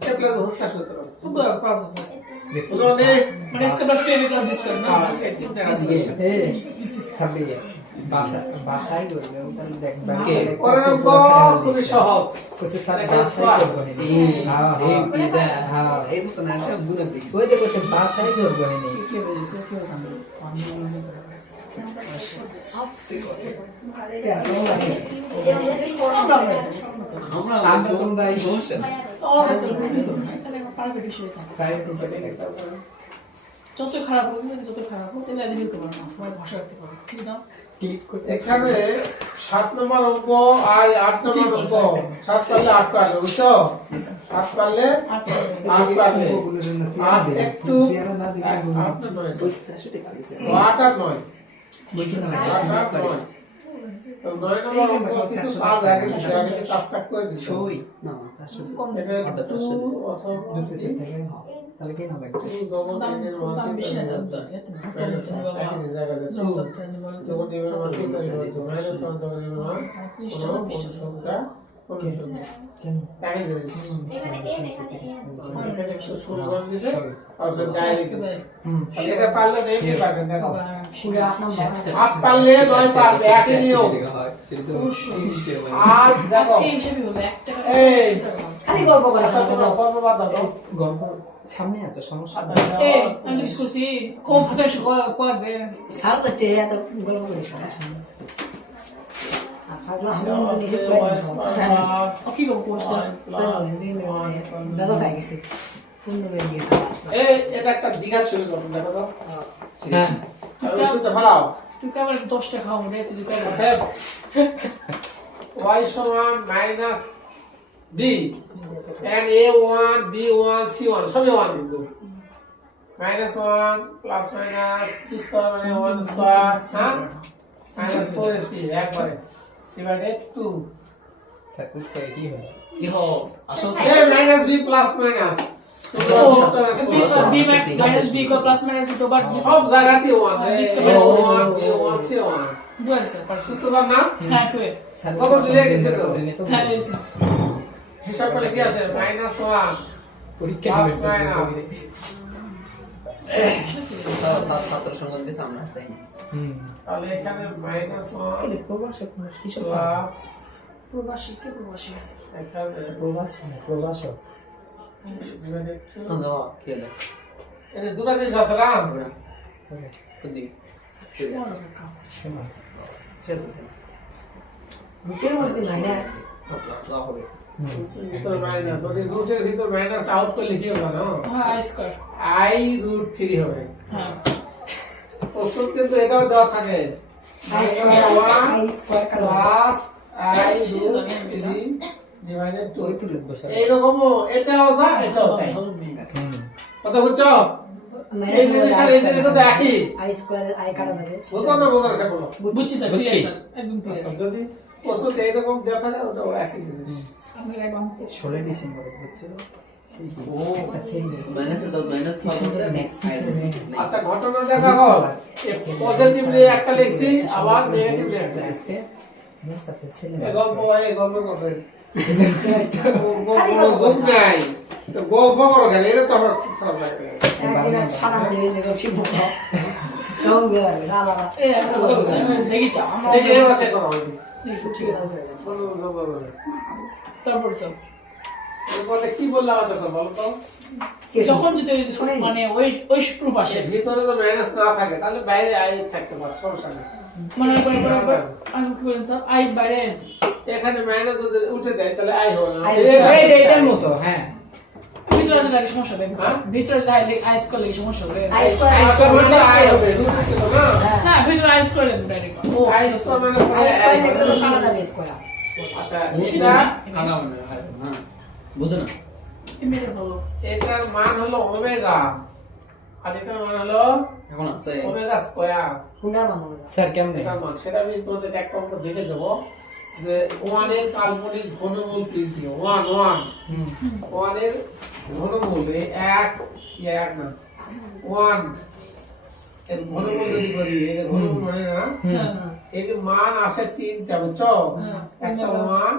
এ প্লাস হোস্টা সূত্র। উপরে প্রবলেম সূত্র নেই। মানে इसके पास टेन क्लास डिस्कस ना এই তিন জায়গা আছে। এ ছাব্বিশ বাসায় করবে তাহলে দেখবা কে? পরের অঙ্ক খুবই সহজ। বলছে স্যার এটা বাসায় করবো নি। হ্যাঁ, হ্যাঁ। এটা হ্যাঁ। এই মতো না একটা গুণ দেখি ওই যে বলছে বাসায় করবো নি। কি বলেছো কি সামনে আমরা আমরা তোমরা এই সমস্যা নেই। প্রাইভেট হিসেবে একটা যত খারাপ হবে যত খারাপ হোক তাহলে আগে নিতে পারবো না ভরসা রাখতে পারবো ঠিক না ক্লিক করতে এখানে 7 নম্বর অঙ্ক আর 8 নম্বর অঙ্ক 7 পারলে 8 পারবে, বুঝছো? 7 পারলে 8 পারবে। ওগুলোর জন্য আর একটু সিয়ারা না দিলে 8 না 9 সেটা কাছে 8 আর 9 বুঝতে না 8 আর 9 তো 9 নম্বর অঙ্ক কিছু কাজ আগে দিছে, আগে কাজটা করে দিছো। ছই না আসলে এটা 2 অথবা দুটো সেট থেকে তাহলে কি হবে 2 double দাম 10 এর দাম মান বেশি না দিতে যাবে এত না একই জায়গাতে 2 যখন নিবে মান দিতে হবে, মাইনাস 1 যখন নিবে মান সংখ্যা কেন একই জিনিস। এখানে একটু ষোলো মান দিছে আর ওটা ডাইরেক্ট দিছে। হুম তাহলে এটা পারলে দেখি পাবেন, দেখো পুরো 8 নম্বর 8 পারলে 9 পারবে, একই নিয়ম। হয় সেটা তো আর দেখো এই হিসেবে হলো 1 টাকা এই খালি গল্প করে আচ্ছা তোমরা কত বাদ দাও। গল্প সামনে আছে সমস্যা নেই। এই আমি তো কিছু করছি কম ফাটা এসে কলা বে স্যার করতে এত গল্প করে আর ফাজলা আমি তো নিজে করে কি করবো কোর্সটা দাদা খাই গেছে ফোন দিয়ে দিয়ে এই এটা একটা দ্বিঘাত শুরু করুন, দেখো তো হ্যাঁ আর ওই শুনতে ভালো তুই কেমন 10 টাকা খাও রে তুই করে অতএব y সমান minus b and a1 b1 c1 সবই 1 কিন্তু minus 1 plus minus b square মানে 1 স্কয়ার, হ্যাঁ মাইনাস 4ac একবারে ডিভাইডেড 2 স্যার কুছটা কি হলো কি হো আসলে a minus b plus minus b minus b को प्लस माइनस तो बट সব জায়গাতে 1 a1 b1 c1 দুয়ার স্যার পারছি সূত্রটার নাম হ্যাঁ টুয়ে স্যার কত দিলে গেছে তো? হ্যাঁ লেছি হিসাব করলে কি আছে মাইনাস 1 পরীক্ষা প্লাস দিবেন মাইনাস ছাত্র সম্বন্ধে আমরা চাই হুম তাহলে এখানে মাইনাস 1 প্রবাসক কিসব প্লাস প্রবাসী কে প্রবাসী এখানে প্রবাসক তো যাও খেলে এই দুটো জিনিস আছে না কুদি শোনা সেটা রুটের মধ্যে মাইনাস লাভ হবে ভিতর মাইনাস ওই রুটের ভিতর মাইনাস আউট করলে কি হবে না হ্যাঁ আই স্কয়ার i রুট 3 হবে। হ্যাঁ প্রশ্ন কিন্তু এটাও দেওয়া থাকে আই স্কয়ার কাটা প্লাস i রুট 3 ডিভাইডেড 2 বসে এইরকমও এটাও যা এটাও তাই, হুম কথা বুঝছো? এই জিনিসটা এই জিনিস কিন্তু একই, আই স্কয়ার আই কাটা যাবে বুঝো না বোঝার কেন বলো? বুঝছি স্যার বুঝছি। ক্লিয়ার স্যার একদম ক্লিয়ার যদি প্রশ্ন এইরকম দেওয়া থাকে ওটাও একই জিনিস। আমি একদম 16 ডিসেম্বরে বুঝছিল ও মাইনাস তো মাইনাস থাকবে নেক্সট আচ্ছা ঘটনা দেখা হল পজিটিভলি একটা লিখছি আবার নেগেটিভলি একটা লিখছি, আছে ছেলে এই গল্প করবেন কোনো জুম নাই গল্প করো কেন? এটা তো আমার খুব খারাপ লাগে। একদিন আর সারা দেবে দেখো ঠিক মতো রং বেরোবে আলাদা একটা কথা বলছি, আমি দেখেছি আমরা এই যে এবার চেক করো হয়নি। দেখেছি, ঠিক আছে। বলো, বলো, বলো, বলো। তারপর স্যার এরপরে কি বললাম তখন বলো তো? যখন যদি মানে ওই প্রুফ আসে এর ভিতরে তো মাইনাস না থাকে তাহলে বাইরে আই থাকতে পারে, সমস্যা নেই। মানে আমি কি বলেন স্যার আই বাইরে এখানে মাইনাস যদি উঠে দেয় তাহলে আই হবে না। আই এটার মতো, হ্যাঁ। ভিতরে আসলে লাগে সমস্যা হবে হ্যাঁ? ভিতরে আইস করলে কি সমস্যা হবে আই স্কয়ার আই স্কয়ার মানে আই হবে, রুট উঠে তো না। হ্যাঁ ভিতরে আইস করলে ডাইরেক্ট ও আই স্কয়ার মানে পরে আই আই স্কয়ার হবে। লিখলে তো সারা দেবে স্কয়ার আচ্ছা, এটা খানা মানে হ্যাঁ বুঝো না এমনি ভালো এটার মান হলো ওমেগা আর এটার মান হলো এখন আছে ওমেগা স্কয়ার। কোনটা বানাবে স্যার কেমন এটার মান সেটা আমি তোমাদের একটা অঙ্ক দেখে দেবো যে 1 এর কাল্পনিক ঘনমূল 3 1 1 1 এর ঘনমূল এই 1 না 1 এর ঘনমূল যদি করি এর ঘনমূল মানে না এর মান আসে 3টা বুঝছো? একটা 1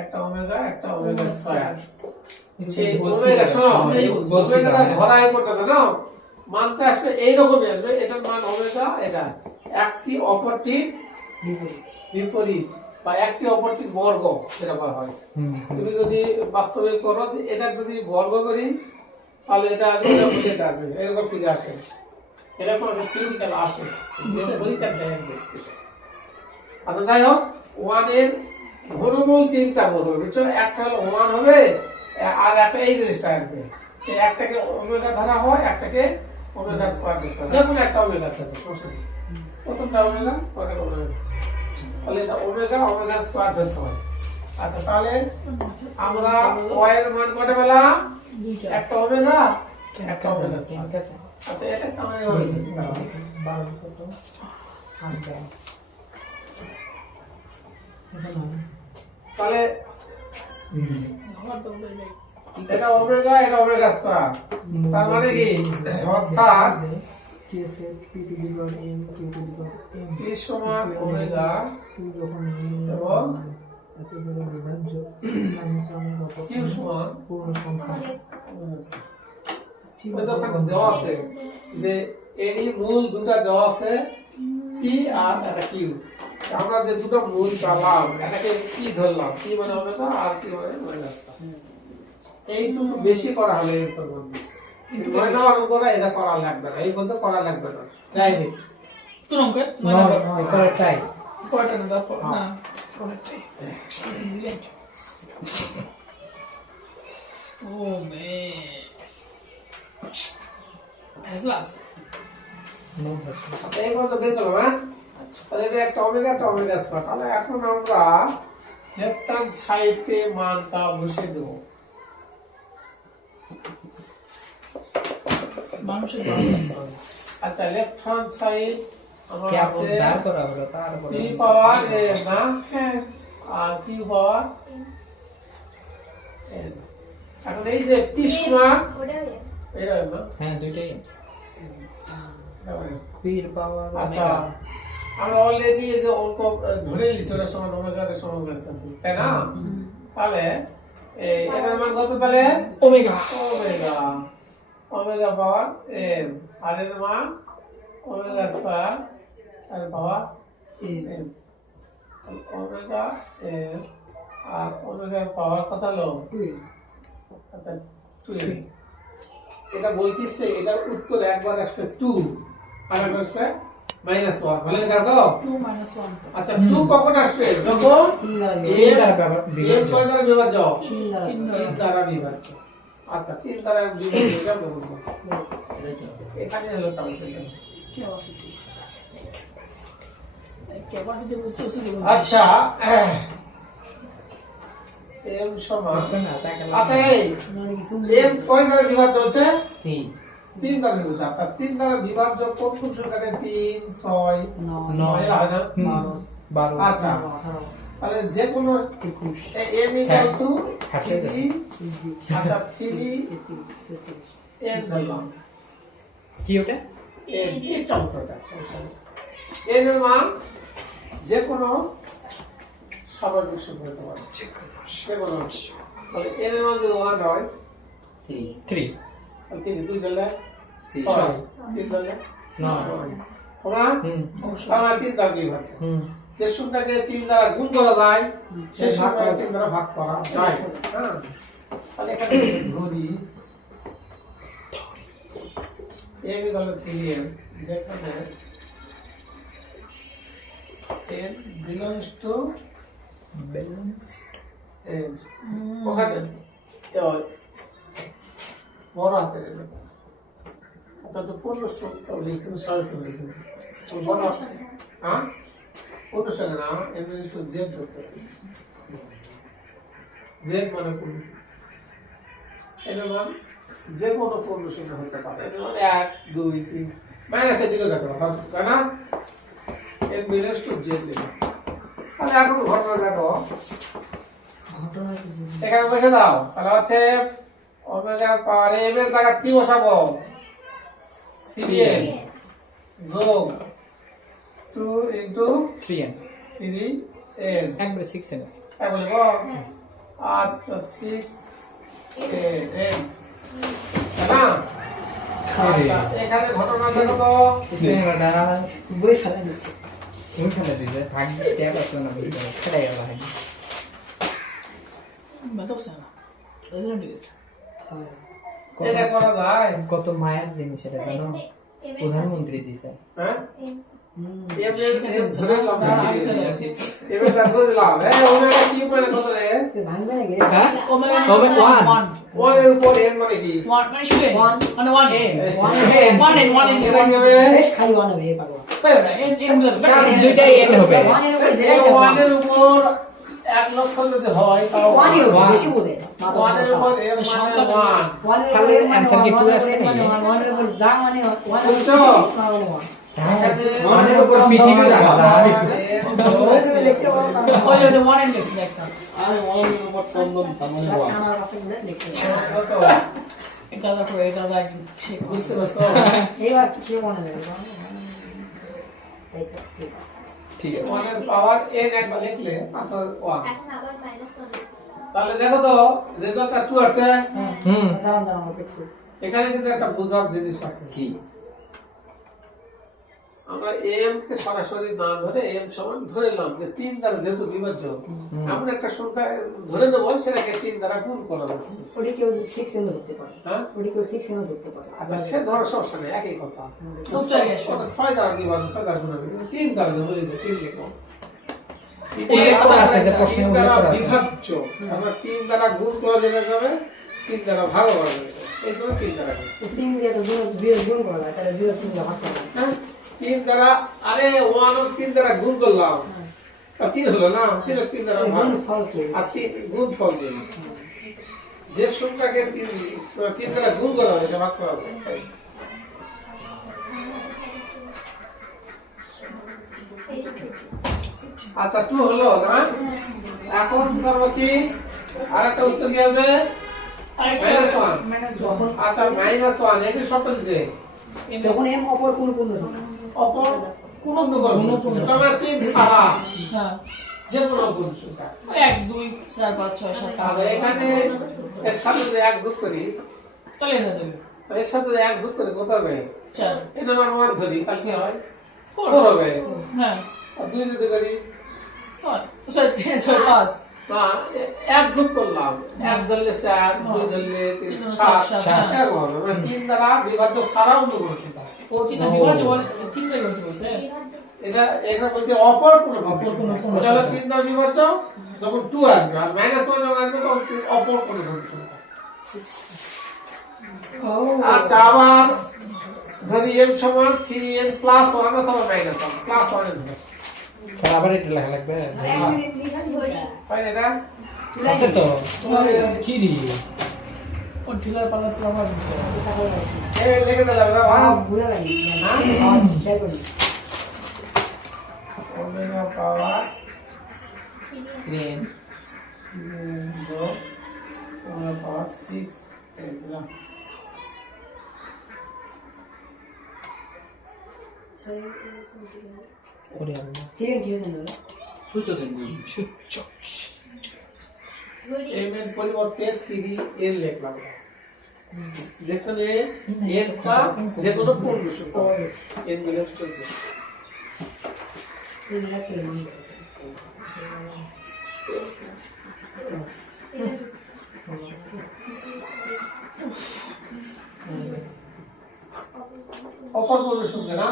একটা ওমেগা একটা ওমেগা স্কয়ার। সেই ওমেগা শোনো ওমেগাটা ধরাই করতেছে না মানটা আসবে এইরকমই আসবে। এটার মান ওমেগা, এটা একটি অপরটির বিপরীত বা একটি অপরটির বর্গ যেটা বলা হয়। তুমি যদি বাস্তবে করো যে এটা যদি বর্গ করি তাহলে এটা আসবে, এটা বুঝে আসবে, এরকম ফিরে আসে। এরকম একটা ফিজিক্যাল আসে, পরীক্ষা দেয়। আচ্ছা যাই হোক, 1 এর ঘনমূল 3টা হবে বুঝছো? একটা হলো 1 হবে আর একটা এই জিনিসটা আসবে। এই একটাকে ওমেগা ধরা হয়, একটাকে ওমেগা স্কয়ার ধরতে হয়। যেকোনো একটা ওমেগা থাকে, সমস্যা নেই। প্রথমটা ওমেগা, পরেরটা ওমেগা। তাহলে এটা ওমেগা ওমেগা স্কয়ার ধরতে হয়। আচ্ছা তাহলে আমরা y এর মান কটা পেলাম? একটা ওমেগা একটা ওমেগা স্কয়ার। আচ্ছা এটা একটা ওমেগা তাহলে এটা ওমেগা এটা ওমেগা স্কয়ার। তার মানে কি অর্থাৎ p সমান ওমেগা এবং q সমান ওখানে দেওয়া আছে যে এরই মূল দুটা দেওয়া আছে p আর একটা q। আমরা যে দুটো মূল পেলাম এটাকে p ধরলাম, p মানে ওমেগা আর q মানে ওমেগা স্কয়ার। এইটুকু বেশি করা হলে এরপর বলবো নয়টা অঙ্ক করা এটা করা লাগবে না, এই বলতে করা লাগবে না। যাই হোক তোর অঙ্কের ট্রাই কয়টা না তারপর হ্যাঁ পরেরটাই ও মে এসলাস এই মতো বের করলাম। হ্যাঁ তাহলে এটা একটা ওমেগা স্কয়ার। তাহলে এখন আমরা লেফট হ্যান্ড সাইডে মানটা বসিয়ে দেব। মানুষের আচ্ছা লেফট হ্যান্ড সাইড আমার আছে দাঁড় করা হলো তারপরে p পাওয়ার a না আর q পাওয়ার n। এখন এই যে p সমান এরা না হ্যাঁ দুইটাই পীর পাওয়ার আচ্ছা আমরা অলরেডি এই যে অঙ্ক ধরে নিয়েছি ওটা সমান ওমেগা এর সমান আছে তাই না? তাহলে এই এটার মান কত তাহলে? ওমেগা ওমেগা পাওয়ার n আর এর মান ওমেগা স্কয়ার আর পাওয়ার n। ওমেগা n আর ওমেগার পাওয়ার কত হলো? 2। আচ্ছা 2। এটা বলতিছে এটার উত্তর একবার আসবে 2 আর একবার আসবে -1। ভালো লেখা তো? 2 - 1 আচ্ছা 2 কখন আসবে? যখন m কয় দ্বারা বিভাজ্য? 3 দ্বারা বিভাজ্য। আচ্ছা 3 দ্বারা বিভাজ্য এটা বলবো। এখানে হলো কনসেপ্ট। ক্যাপাসিটি বুঝতেছি আচ্ছা m সমান আচ্ছা এই m কয় দ্বারা বিভাজ্য হচ্ছে? 3 দ্বারা বিভাজ্য। অর্থাৎ 3 দ্বারা বিভাজ্য কোন কোন সংখ্যাতে? 3 6 9 হয় না 12 আচ্ছা তাহলে যে কোনো m ইকুয়াল টু 3 আচ্ছা 3 n ধরলাম কি ওটা n এই চক্রটা n এর মান যে কোনো স্বাভাবিক সংখ্যা হতে পারে যে কোনো তাহলে n এর মান যদি 1 হয় 3 3 2 দিলে 6 3 দিলে 9 তোমরা তাহলে 3 দ্বারা বিভাজ্য যে সংখ্যাকে 3 দ্বারা গুণ করা যায় সেই সংখ্যাকে 3 দ্বারা ভাগ করা যায় হ্যাঁ তাহলে এখানে ধরি a equal to 3n যেখানে n belongs to n ওখানে বড় হাতে আচ্ছা তো পূর্ণ সংখ্যা লিখছেন সরাসরি লিখছেন বড় হ্যাঁ পূর্ণ সংখ্যা না n belongs to z ধরতে হবে z মানে পূর্ণ এর মান যে কোনো পূর্ণ সংখ্যা হতে পারে এর মানে 1 2 3 মাইনাসের দিকে যেতে পারে তাই না n belongs to z লিখো তাহলে এখন ঘটনা দেখো এখানে বসে দাও তাহলে হচ্ছে ওমেগা পাওয়ার m এর জায়গা কি বসাবো 3n যোগ 2 into 3n 3n একবারে 6n তাই বলবো আচ্ছা 6n না আচ্ছা এখানে ঘটনা দেখো তো সিনেমাটা বই ফেলা নিচ্ছে কোন খেলা দিছে ভাগ ট্যাব আছে না খেলাই গেল ভাই বাতাস না ওদের দিয়েছে এটা করা যায় কত মায়ের জিনিস এটা জানো প্রধানমন্ত্রী দিছে হ্যাঁ এমনি ধরে লাভ এবার দেখো দিলাম হ্যাঁ ওমেগা কি উপরে কত রে ভাঙবে না গে হ্যাঁ ওমেগা ওমেগা 1 1 এর উপর n মানে কি 1 মানে শুনে 1 মানে 1 n 1 and 1 এটা কি হবে বেশ খালি ওয়ান হবে পাগল পাইও না n দুইটাই n হবে ওয়ানের উপর এই যেটাই 1 এর উপর 1 লক্ষ যদি হয় তাও ওয়ানই হবে বেশি বোঝে 1 এর উপর m মানে 1 ওয়ানের সালের উপর answer কি two আসবে নাকি? ওয়ানের উপর যা মানে ওয়ান বুঝছো? মানে ওয়ান ওয়ানের উপর পৃথিবী রাখা যায় লিখতে পারো না ওই যে 1 and next time আর ওয়ানের উপর চন্দন সামনে ওয়ান আমার কাছে লিখতে এটা দা করে এটা দা ঠিক বুঝতে পারছো এইবার কি মনে নেই এই তো ঠিক আছে ঠিক আছে 1 এর পাওয়ার n একবার লিখলে আপনার 1 এখন আবার -1 তাহলে দেখো তো রেজাল্টটা 2 আছে দাঁড়ান দাঁড়ান একটু এখানে কিন্তু একটা বোঝার জিনিস আছে কি আমরা m কে সরাসরি না ধরে m সমান ধরে নিলাম যে 3 দ্বারা যেহেতু বিভাজ্য এমন একটা সংখ্যা ধরে নেব সেটাকে 3 দ্বারা গুণ করা হচ্ছে ওটি কেউ 6 এম ধরতে পারে হ্যাঁ ওটি কেউ 6 এম ধরতে পারে আচ্ছা সে ধরো সমস্যা নেই একই কথা বুঝতে পেরেছি। 6 দ্বারা বিভাজ্য 6 দ্বারা গুণ হবে 3 দ্বারা দেবো এই যে 3 লিখবো উল্লেখ করা আছে যে প্রশ্নে তিন উল্লেখ দ্বারা করা আছে বিভাজ্য আমরা 3 দ্বারা গুণ করা যাবে 3 দ্বারা ভাগ করা যাবে এই জন্য 3 দ্বারা গুণ 3 দিয়ে তো বিয়োগ গুণ করা যায় তাহলে বিয়োগ 3 ভাগ করা যায় হ্যাঁ 3 দ্বারা আরে 1 ও 3 দ্বারা গুণ করলাম তা 3 হলো না 3 দ্বারা ভাগ গুণ ফল কি আর 3 গুণ ফল যে সংখ্যাকে 3 দ্বারা গুণ করা হয় এটা ভাগ করা যায় আচ্ছা 2 হলো না এখন করবো কি আরেকটা উত্তর কি হবে -1 আচ্ছা -1 এটি শর্ত দিছে তখন এম অপর কোন কোন সংখ্যা অপর কোন পূর্ণ তবে 3 ছাড়া হ্যাঁ যে কোনো পূর্ণ সংখ্যা 1 2 4 5 6 7 তাহলে 8 এখানে এর সাথে যদি 1 যোগ করি তাহলে হয়ে যাবে এর সাথে যদি 1 যোগ করি কত হবে 4 এটা আমার 1 ধরি তাহলে কি হয় 4 4 হবে হ্যাঁ আর 2 যদি করি 6 6 5 না 1 যোগ করলাম 1 ধরলে 4 2 ধরলে 3 7 এরকম হবে মানে 3 দ্বারা বিভাজ্য ছাড়া অন্য কোনো সংখ্যা ও তিনটা বিভাজ্য বলে তিনটা বিভাজ্য বলছে এটা বলছে অপর কোন পূর্ণ তাহলে 3 দ্বারা বিভাজ্য যখন 2 আসবে আর -1 যখন আসবে তখন অপর কোন সংখ্যা আচ্ছা আবার ধরি m সমান 3n প্লাস 1 অথবা মাইনাস 1 প্লাস 1 এর ধরি স্যার আবার এটা লেখা লাগবে হয় না এটা আছে তো কি দি ও ঢিলার পালা প্লাবার এই লিখে দিলাম বাবা বুঝা গেল হ্যাঁ আর ট্রাই করি ওমেগা পাওয়ার 3 ওমেগা পাওয়ার 6 এই দিলাম ওরে আল্লাহ ঠিক আছে ঠিক আছে সূর্য দিন m এর পরিবর্তে 3n লিখলাম যেখানে এনটা যে কোনো পূর্ণ সংখ্যা এন মিলে চলছে অপর পূর্ণ সংখ্যা না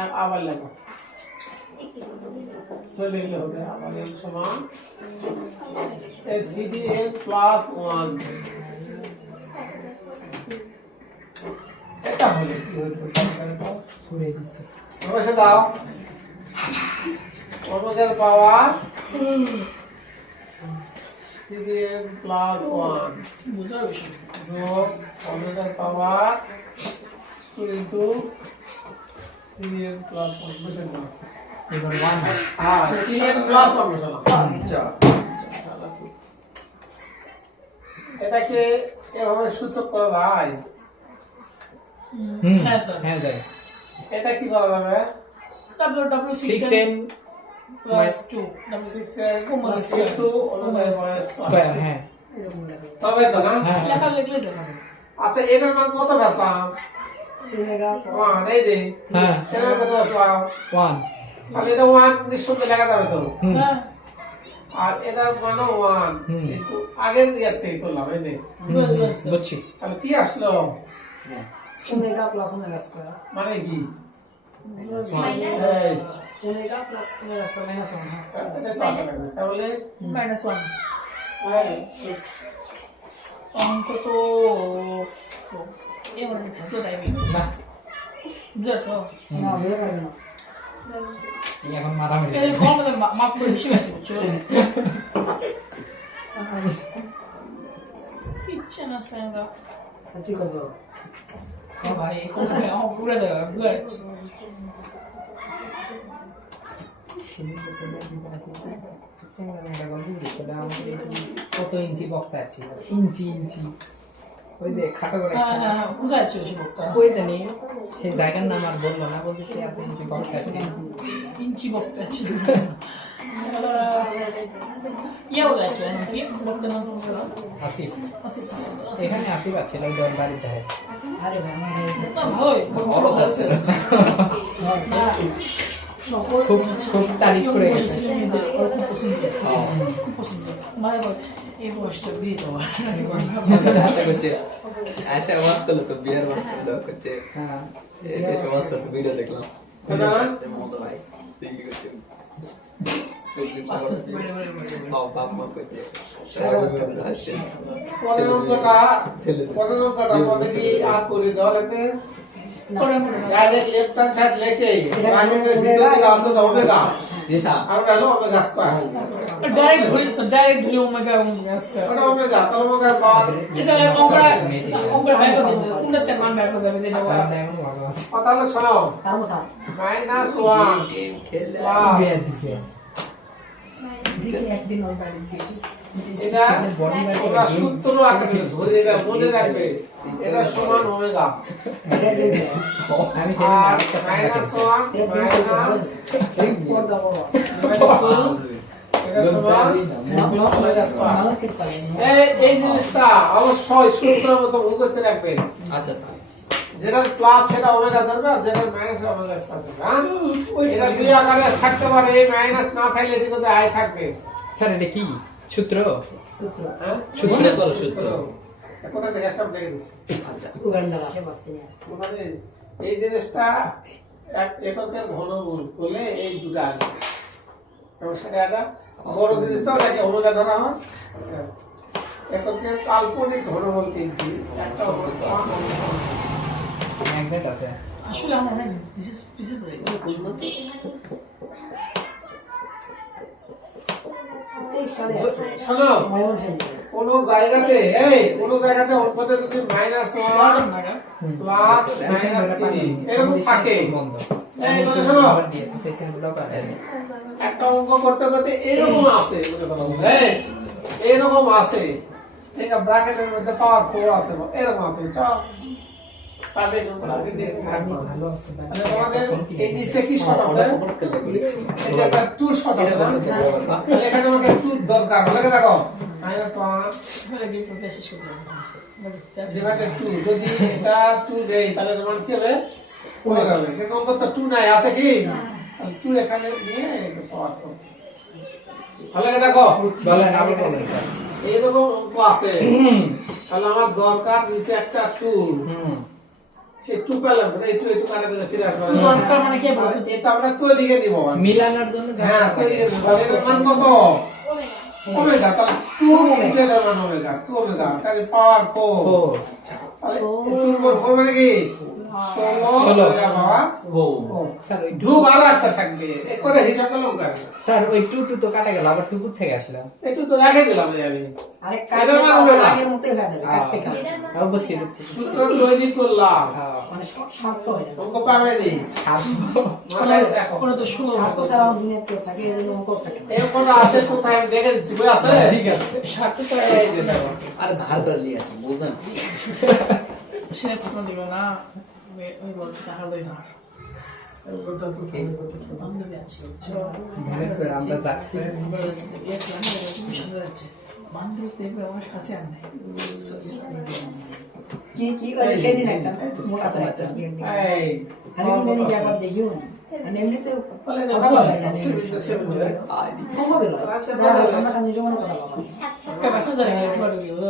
আর আবার লেখো তো লিখলে হবে আবার n সমান n প্লাস 1 এটা হলে কি হবে ঘুরে দিচ্ছে বসে দাও ওমেগার পাওয়ার 3n প্লাস 1 বুঝা বিষয় যোগ ওমেগার পাওয়ার 2 ইনটু 3n প্লাস 1 বসে দাও এবার 1 হ্যাঁ 3n প্লাস 1 বসে দাও আচ্ছা এটাকে এভাবে সূচক করা যায় হ্যাঁ স্যার হ্যাঁ যাই এটা কি করা যাবে W 6n plus 2 into omega square হ্যাঁ তবে তো না হ্যাঁ লেখা লিখলে যাবে আচ্ছা এটার মান কত পেলাম এই যে হ্যাঁ এটার কত পেলাম 1 তাহলে এটা 1 নিঃসন্দেহে লেখা যাবে তো হুম হ্যাঁ আর এটার মানও 1 হুম। কিন্তু আগের ইয়ার থেকে করলাম এই যে বুঝছি তাহলে কি আসলো ওমেগা প্লাস ওমেগা স্কয়ার মানে কি মাইনাস এই omega plus omega square minus 1 হ্যাঁ এটা তো আসা লাগবে তাহলে -1 অঙ্ক তো এমন হাসলো টাইমিং না বুঝছো না বের পারবে না এখন মারামারি এর কম মানে মাপ করে বেশি হয়েছে বুঝছো ইচ্ছে না সাঙ্গা আচ্ছা কত ভাই কোন আমার পুরো দেওয়া পুরো আছে কত ইঞ্চি বক্তা আছে ইঞ্চি ইঞ্চি ওই যে খাটো করে হ্যাঁ হ্যাঁ বুঝা যাচ্ছে ওই বক্তা ওই জানি সেই জায়গার নাম আর বললো না বলতেছি এত ইঞ্চি বক্তা আছে ইঞ্চি বক্তা ছিল ইয়া বলা আছে নাকি বক্তা নাম আসিফ আসিফ এখানে আসিফ আছে ওই দল বাড়িতে হয় আরে ভাই আমার না ভালোই বড় আছে সকল খুব খুব তারিফ করে গেছে খুব পছন্দ খুব পছন্দ মানে এই বয়সটা বিয়ে দেওয়া আশা করছে আশা ওয়াজ করলো তো বিয়ার ওয়াজ করলো করছে হ্যাঁ এসে ওয়াজ করতে ভিডিও দেখলাম দাদা? মতো ভাই ঠিকই করছে আস্তে আস্তে বেড়ে বেড়ে বেড়ে বাপ মা করছে পরের অঙ্কটা পরের অঙ্কটা পদে কি আর করে দাও লাগবে করে ডাইরেক্ট লেফট হ্যান্ড সাইড লেখে রাইটের ভিতরে দিকে আসলে ওমেগা জি স্যার আর ওটা হলো ওমেগা স্কয়ার ডাইরেক্ট ধরে ওমেগা স্কয়ার ওটা ওমেগা তাহলে ওমেগা পাওয়ার এসে অঙ্কটা ভাই করে দিন উন্নত মান বের করে যাবে যেটা চার না এমন ভালো আছে তাহলে শোনো কারণ স্যার -1 টিম খেলে প্লাস বিয়ে দিছে দিকে একদিন ওই বাড়ি দিকে এটা তোমরা সূত্র আকারে ধরে এটা মনে রাখবে এটা সমান ওমেগা এটা দিবে আমি আর খেলি -1 ঠিক পড়া বড় এটা সমান ওমেগা স্কয়ার ভালো সেট করে এই জিনিসটা অবশ্যই সূত্রের মতো মুখস্থ রাখবেন আচ্ছা স্যার যেটা প্লাস সেটা ওমেগা ধরবে আর যেটা মাইনাস সেটা ওমেগা স্কয়ার ধরবে হ্যাঁ এটা দুই আকারে থাকতে পারে এই মাইনাস না থাকলে এদিকে আই থাকবে স্যার এটা কি সূত্র সূত্র হ্যাঁ মনে করো সূত্র কোথা থেকে সব দেখে দিচ্ছি আচ্ছা উগান্ডার আসে বাঁচতে কোথায় এই জিনিসটা এক এককের ঘনমূল করলে এই দুটো আসবে এবং সেটা একটা বড় জিনিসটা ওটাকে ওমেগা ধরা হয় এককের কাল্পনিক ঘনমূল তিনটি একটা হলো ম্যাগনেট আছে আসলে আমার অনেক বিশেষ পড়ে গেছে শোনো কোন জায়গাতে অঙ্কতে যদি -1 প্লাস -3 এরকম থাকে এই কথা শোনো আবার দিয়ে দিছে সেগুলো করে একটা অঙ্ক করতে করতে এরকম আছে মনে করো এই এরকম আছে ঠিক আছে ব্র্যাকেটের মধ্যে পাওয়ার 4 আছে এরকম আছে চল পাবে কিন্তু আগে দেখে আপনি ভালো আছেন তাহলে তোমাদের এই নিচে কি শট আছে এই যে একটা 2 শট আছে না তাহলে এখানে আমাকে 2 দরকার লাগে দেখো -1 শেষ করে ডিভাইডেড 2 যদি এটা 2 দেই তাহলে তোমার কি হবে হয়ে যাবে কিন্তু অঙ্ক তো 2 নাই আছে কি তাহলে 2 এখানে নিয়ে এটা পাওয়ার করব ভালো লাগে দেখো বলেন আবার বলেন স্যার এইরকম অঙ্ক আছে তাহলে আমার দরকার নিচে একটা 2 সে 2 পেলাম এই 2 একটু কাটা দিলে ফিরে আসবে দরকার মানে কি বলতে এটা আমরা তৈরি করে দিব মিলানোর জন্য হ্যাঁ তৈরি করে দিব তাহলে এটার মান কত ওমেগা তাহলে 2 ইনটু এটার মান ওমেগা 2 ওমেগা তাহলে পাওয়ার 4 তাহলে 2 উপর 4 মানে কি 16 ওমেগা পাওয়ার স্যার ওই ধ্রুব আরো একটা থাকবে এক করে হিসাব করলাম কাজ স্যার ওই 2 তো কাটা গেল আবার 2 থেকে আসলো একটু তো রেখে দিলাম রে আমি আরে এটার মান ওমেগা আগের মতোই হয়ে যাবে কাটতে কাটতে আমি বুঝছি সূত্র তৈরি করলাম মানে সব স্বার্থ হয়ে যাবে অঙ্ক পাবে নি মাথায় দেখো কোনো তো শুরু স্বার্থ ছাড়াও দুনিয়াতে কেউ থাকে এই জন্য অঙ্ক থাকে এই অঙ্কটা আছে কোথায় আমি দেখে দিচ্ছি বই আছে ঠিক আছে স্বার্থ এই যে দেখো। আরে ধার করে নিয়ে আছে বুঝেন সে প্রশ্ন দিবে না ওই বলছে টাকা দেয় না বান্ধবী আছে মনে করে আমরা যাচ্ছি বান্ধবী দেখবে আমার কাছে আর নাই কি কি করে সেদিন একটা মোটা তো একটা এই আমি কিন্তু নিজে একবার দেখিও না মানে এমনিতে বলে না, কথা বলা যায় না সম্ভব হলো সামনাসামনি যেমন কথা বলা একটা মেসেজ দেয়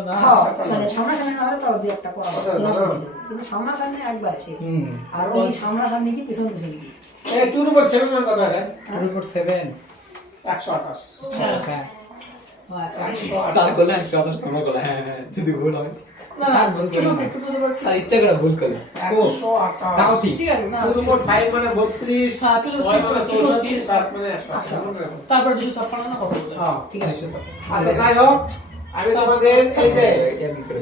না হ্যাঁ মানে সামনাসামনি না হলে তাও দুই একটা পড়া কিন্তু সামনাসামনি একবার সে আর ওই সামনাসামনি কি পেছন পেছন কি এই টুর উপর 7 মান কথা রে রিপোর্ট 7 128 হ্যাঁ স্যার বলে আমি কথা শোনো বলে হ্যাঁ হ্যাঁ যদি ভুল হয় না না স্যার ইচ্ছা করে ভুল করে 128 তাও ঠিক ঠিক আছে না টুর উপর 5 মানে 32 হ্যাঁ, 6 মানে 64 7 মানে 128 তারপর 256 না কত বলে হ্যাঁ ঠিক আছে আচ্ছা যাই হোক আমি তোমাদের এই যে কেমন করে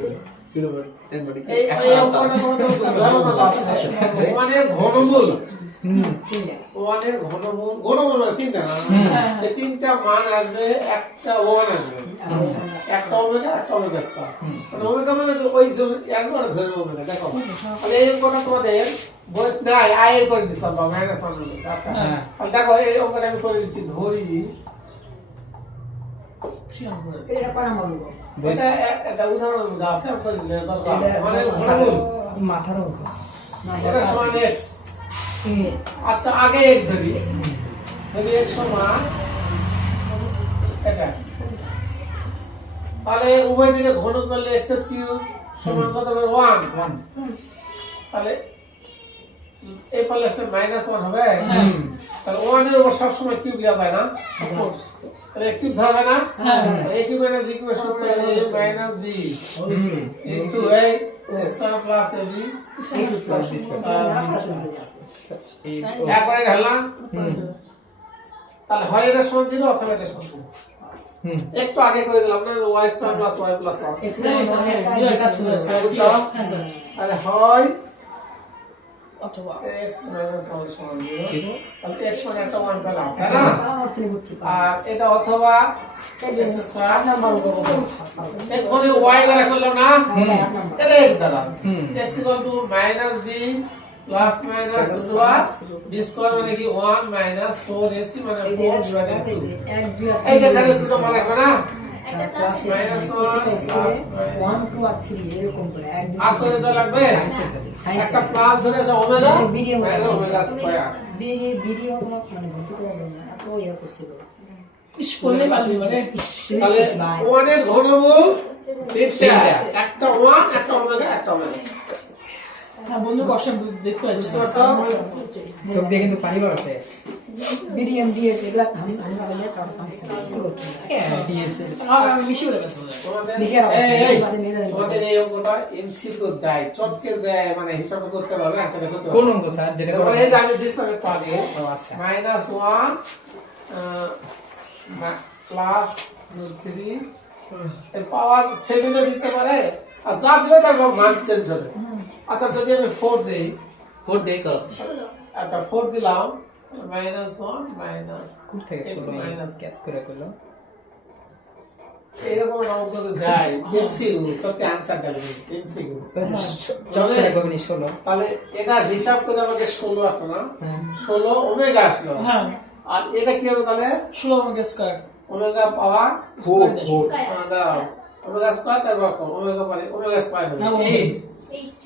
কিলোমিটার চেম্বারি এই এই অঙ্কটা তোমাদের ধারণা আছে মানে ঘনমূল ওয়ানের ঘনমূল মানে তিনটা না এই তিনটা মান আসবে একটা ওয়ান আসবে একটা ওমেগা স্কয়ার মানে ওমেগা মানে ওই যে একবার ধরে ওমেগা দেখো তাহলে এই অঙ্কটা তোমাদের বই নাই আই এর করে দিছাম বা মাইনাস 1 ওমেগা আচ্ছা তাহলে দেখো এই অঙ্কটা আমি করে দিচ্ছি ধরি এটা পারা মারবো এটা একটা উদাহরণ আছে আমি করে দিলাম দরকার মানে ঘনমূল মাথার অঙ্ক না এটা সমান x আচ্ছা আগে x ধরি যদি x সমান এটা তাহলে উভয় দিকে ঘন করলে x কিউব সমান কত হবে 1 তাহলে এই পারলে -1 হবে তাহলে 1 এর উপর সব সময় কিউব দেওয়া যায় না অফকোর্স তাহলে কিউব ধরবে না a কিউব মাইনাস b কিউবের সূত্র হলো a minus b into a square plus ab এই সূত্র এই একবারে ঢাললাম তাহলে হয় এটা সমান 0 অথবা এটা সমান 0 একটু আগে করে দিলাম না y square plus y plus 1 তাহলে হয় অথবা x মাইনাস y সমান 0 তাহলে x সমান একটা 1 পেলাম তাই না অর্থে বুঝছি আর এটা অথবা x স্কয়ার নাম্বার করব এখানে y দ্বারা করলাম না এটা x দ্বারা x minus b plus minus plus b square মানে কি 1 মাইনাস 4ac মানে 4 ডিভাইডেড 2 এই যে এখানে দুটো মান আসবে না ওয়ান টু আর থ্রি এরকম করে এক আর করে তো লাগবে একটা প্লাস ধরে এটা omega video minus omega square video মানে ভর্তি করে দেন না এত ইয়া করছিল ইস করলে পারবি মানে তাহলে 1 এর ঘনমূল তিনটা একটা 1 একটা ওমেগা একটা ওমেগা হ্যাঁ বন্ধু কষ্ট দেখতে পাচ্ছি বুঝতে পারছো চোখ দিয়ে কিন্তু পানি বেরোচ্ছে বিডিএম ডিএস এগুলা আমরা বলে কারণ আমি বেশি বলে গেছি তোমাদের বেশি আর এই মাঝে মেজারে তোমাদের এই অঙ্কটা এমসিকিউ দেয় চটকে দেয় মানে হিসাব করতে পারবে আচ্ছা দেখো তো কোন অঙ্ক স্যার যেটা এবার এই যে আমি দিছিলাম একটু আগে ও আচ্ছা -1 প্লাস 3 এর পাওয়ার 7 এ দিতে পারে আর যা দিবে তার মান চেঞ্জ হবে আচ্ছা যদি আমি 4 দেই 4 ডে করছ আচ্ছা 4 দিলাম -1 মাইনাস কোথা থেকে 16 মাইনাস ক্যাপ করে কইলো এরকম অঙ্ক তো যায় এমসিকিউ সবকে आंसर দেবে এমসিকিউ চল করে কবি 16 তাহলে এটা হিসাব করে আমাকে 16 আসলো না হ্যাঁ 16 ওমেগা আসলো হ্যাঁ আর এটা কি হবে তাহলে 16 ওমেগা স্কয়ার ওমেগা পাওয়ার Square. ওমেগা স্কয়ার তারপর ওমেগা পারে ওমেগা স্কয়ার হবে হ্যাঁ,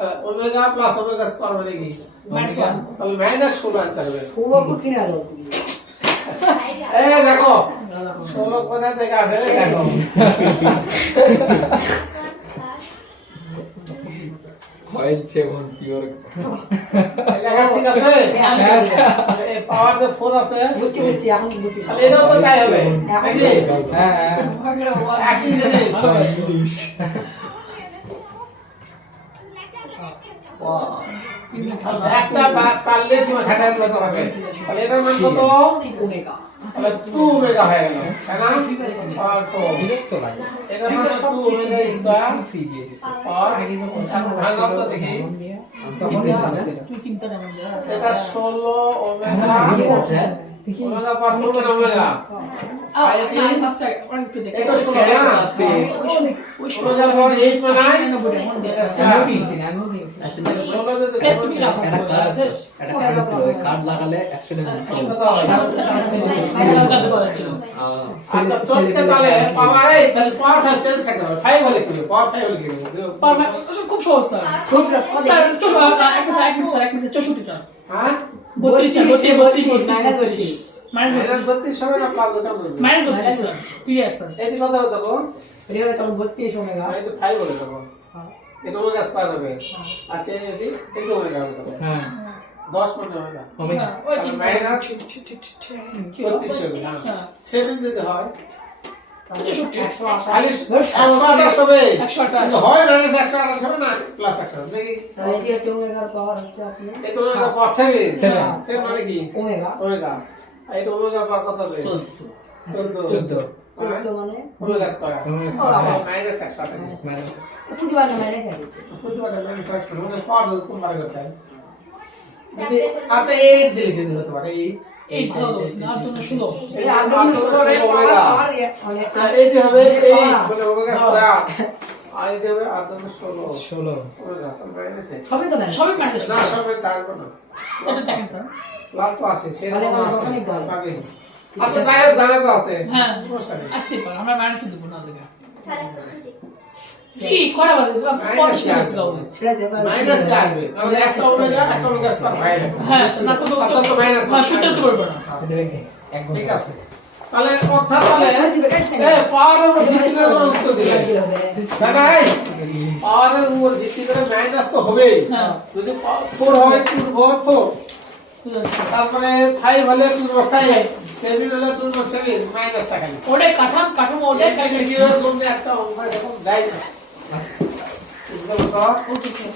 8 ওমেগা প্লাস ওমেগা স্কয়ার মানে কি -1 তাহলে মাইনাস 16 आंसर হবে ষোলো কোটি না হলো এই দেখো 16 কোথা থেকে আসে রে দেখো হয়েছে এখন পিওর এই লেখা ঠিক আছে এই পাওয়ার যে 4 আছে বুঝছি বুঝছি এখন বুঝছি তাহলে এটাও তো তাই হবে নাকি হ্যাঁ একই জিনিস একটা পারলে তোমার ঘাটার মতো হবে তাহলে এটার মান কত ওমেগা তাহলে 2 ওমেগা হয়ে গেল তাই না আর তো বিরক্ত লাগে এটার মান 2 ওমেগা স্কয়ার ফ্রি দিয়ে দিছে আর এখন ভাঙাও তো দেখি তখন ভালো ছিল তুই কিনতে না এটা 16 ওমেগা ওমেগা পার করবেন ওমেগা আর এটি মাস্টার অনেক একটু দেখে এটা 16 না ওমেগা পার 8 বানাই আমিও দিয়েছি আমিও দিয়েছি 16 যদি তুমি কি রাখো এটা কার্ড আছে এটা কার্ড আছে কার্ড লাগালে 100 টাকা ছিল আচ্ছা চলতে তাহলে পাওয়ার এই তাহলে পাওয়ারটা চেঞ্জ থাকতে হবে 5 হলে কি হবে পাওয়ার 5 হলে কি হবে খুব সহজ স্যার খুব স্যার 64 স্যার হ্যাঁ 32 মাইনাস 32 মাইনাস মাইনাস 32 হবে না প্লাস ওটা বলবে মাইনাস 32 স্যার ক্লিয়ার স্যার এটি কত হবে তখন এটা তখন 32 ওমেগা এটা 5 হলে তখন এটা ওমেগা স্কয়ার হবে আর এটি এটা ওমেগা হবে তখন হ্যাঁ 10 মানে ওমেগা ওমেগা তাহলে মাইনাস 32 হবে না 7 যদি হয় খালি 128 হবে 128 কিন্তু হয় মাইনাস 128 হবে না প্লাস 128 দেখি তাহলে এটি হচ্ছে ওমেগার পাওয়ার হচ্ছে আপনি এটা ওমেগা পাওয়ার 7 7 মানে কি ওমেগা ওমেগা আর এটা ওমেগা পাওয়ার কত হবে 14 14 চোদ্দ মানে omega square omega square. Minus 128 minus প্রতিবার না মানে খাই প্রতিবার মাইনাস 128 মানে পাওয়ার কোন বারে করতে হয় যদি আচ্ছা 8 দিলে কি হতে পারে 8 এই ভালো না তুমি শুনো এই আন্দোলন করে ওমেগা। পাওয়ার মানে আর এটি হবে 8 মানে ওমেগা স্কয়ার আর এটি হবে 16 16 ওমেগা তো মাইনাস 8 সবই তো না সবই মাইনাস না সবে ছাড়বো না এটা দেখেন স্যার প্লাস তো আসে সে তাহলে আমার আছে অনেক ভালো। পাবেন আচ্ছা যাই হোক জানা তো আছে হ্যাঁ সমস্যা নেই আসতে পারে আমরা মাইনাসে দেবো না দেখে Sara Sasuke. কি করা বাজে পলিশ করে দাও সেটা দেখো মাইনাস লাগবে তাহলে একটা ওমেগা স্কয়ার বাইরে হ্যাঁ না তো আচ্ছা তো মাইনাস না সূত্র তো করবে না এটা দেখে এক ঠিক ঘন্টা আছে তাহলে অর্থাৎ তাহলে এই পাওয়ারের উপর ভিত্তি করে কোনো উত্তর দিলে দাদা এই পাওয়ারের উপর ভিত্তি করে মাইনাস তো হবেই হ্যাঁ যদি 4 হয় 2 4 বুঝেছি তারপরে 5 হলে 2 5 7 হলে 2 7 মাইনাস টাকা নেই ওটাই কাঠামো ওটাই একটা অঙ্ক এরকম গাইড ওকে স্যার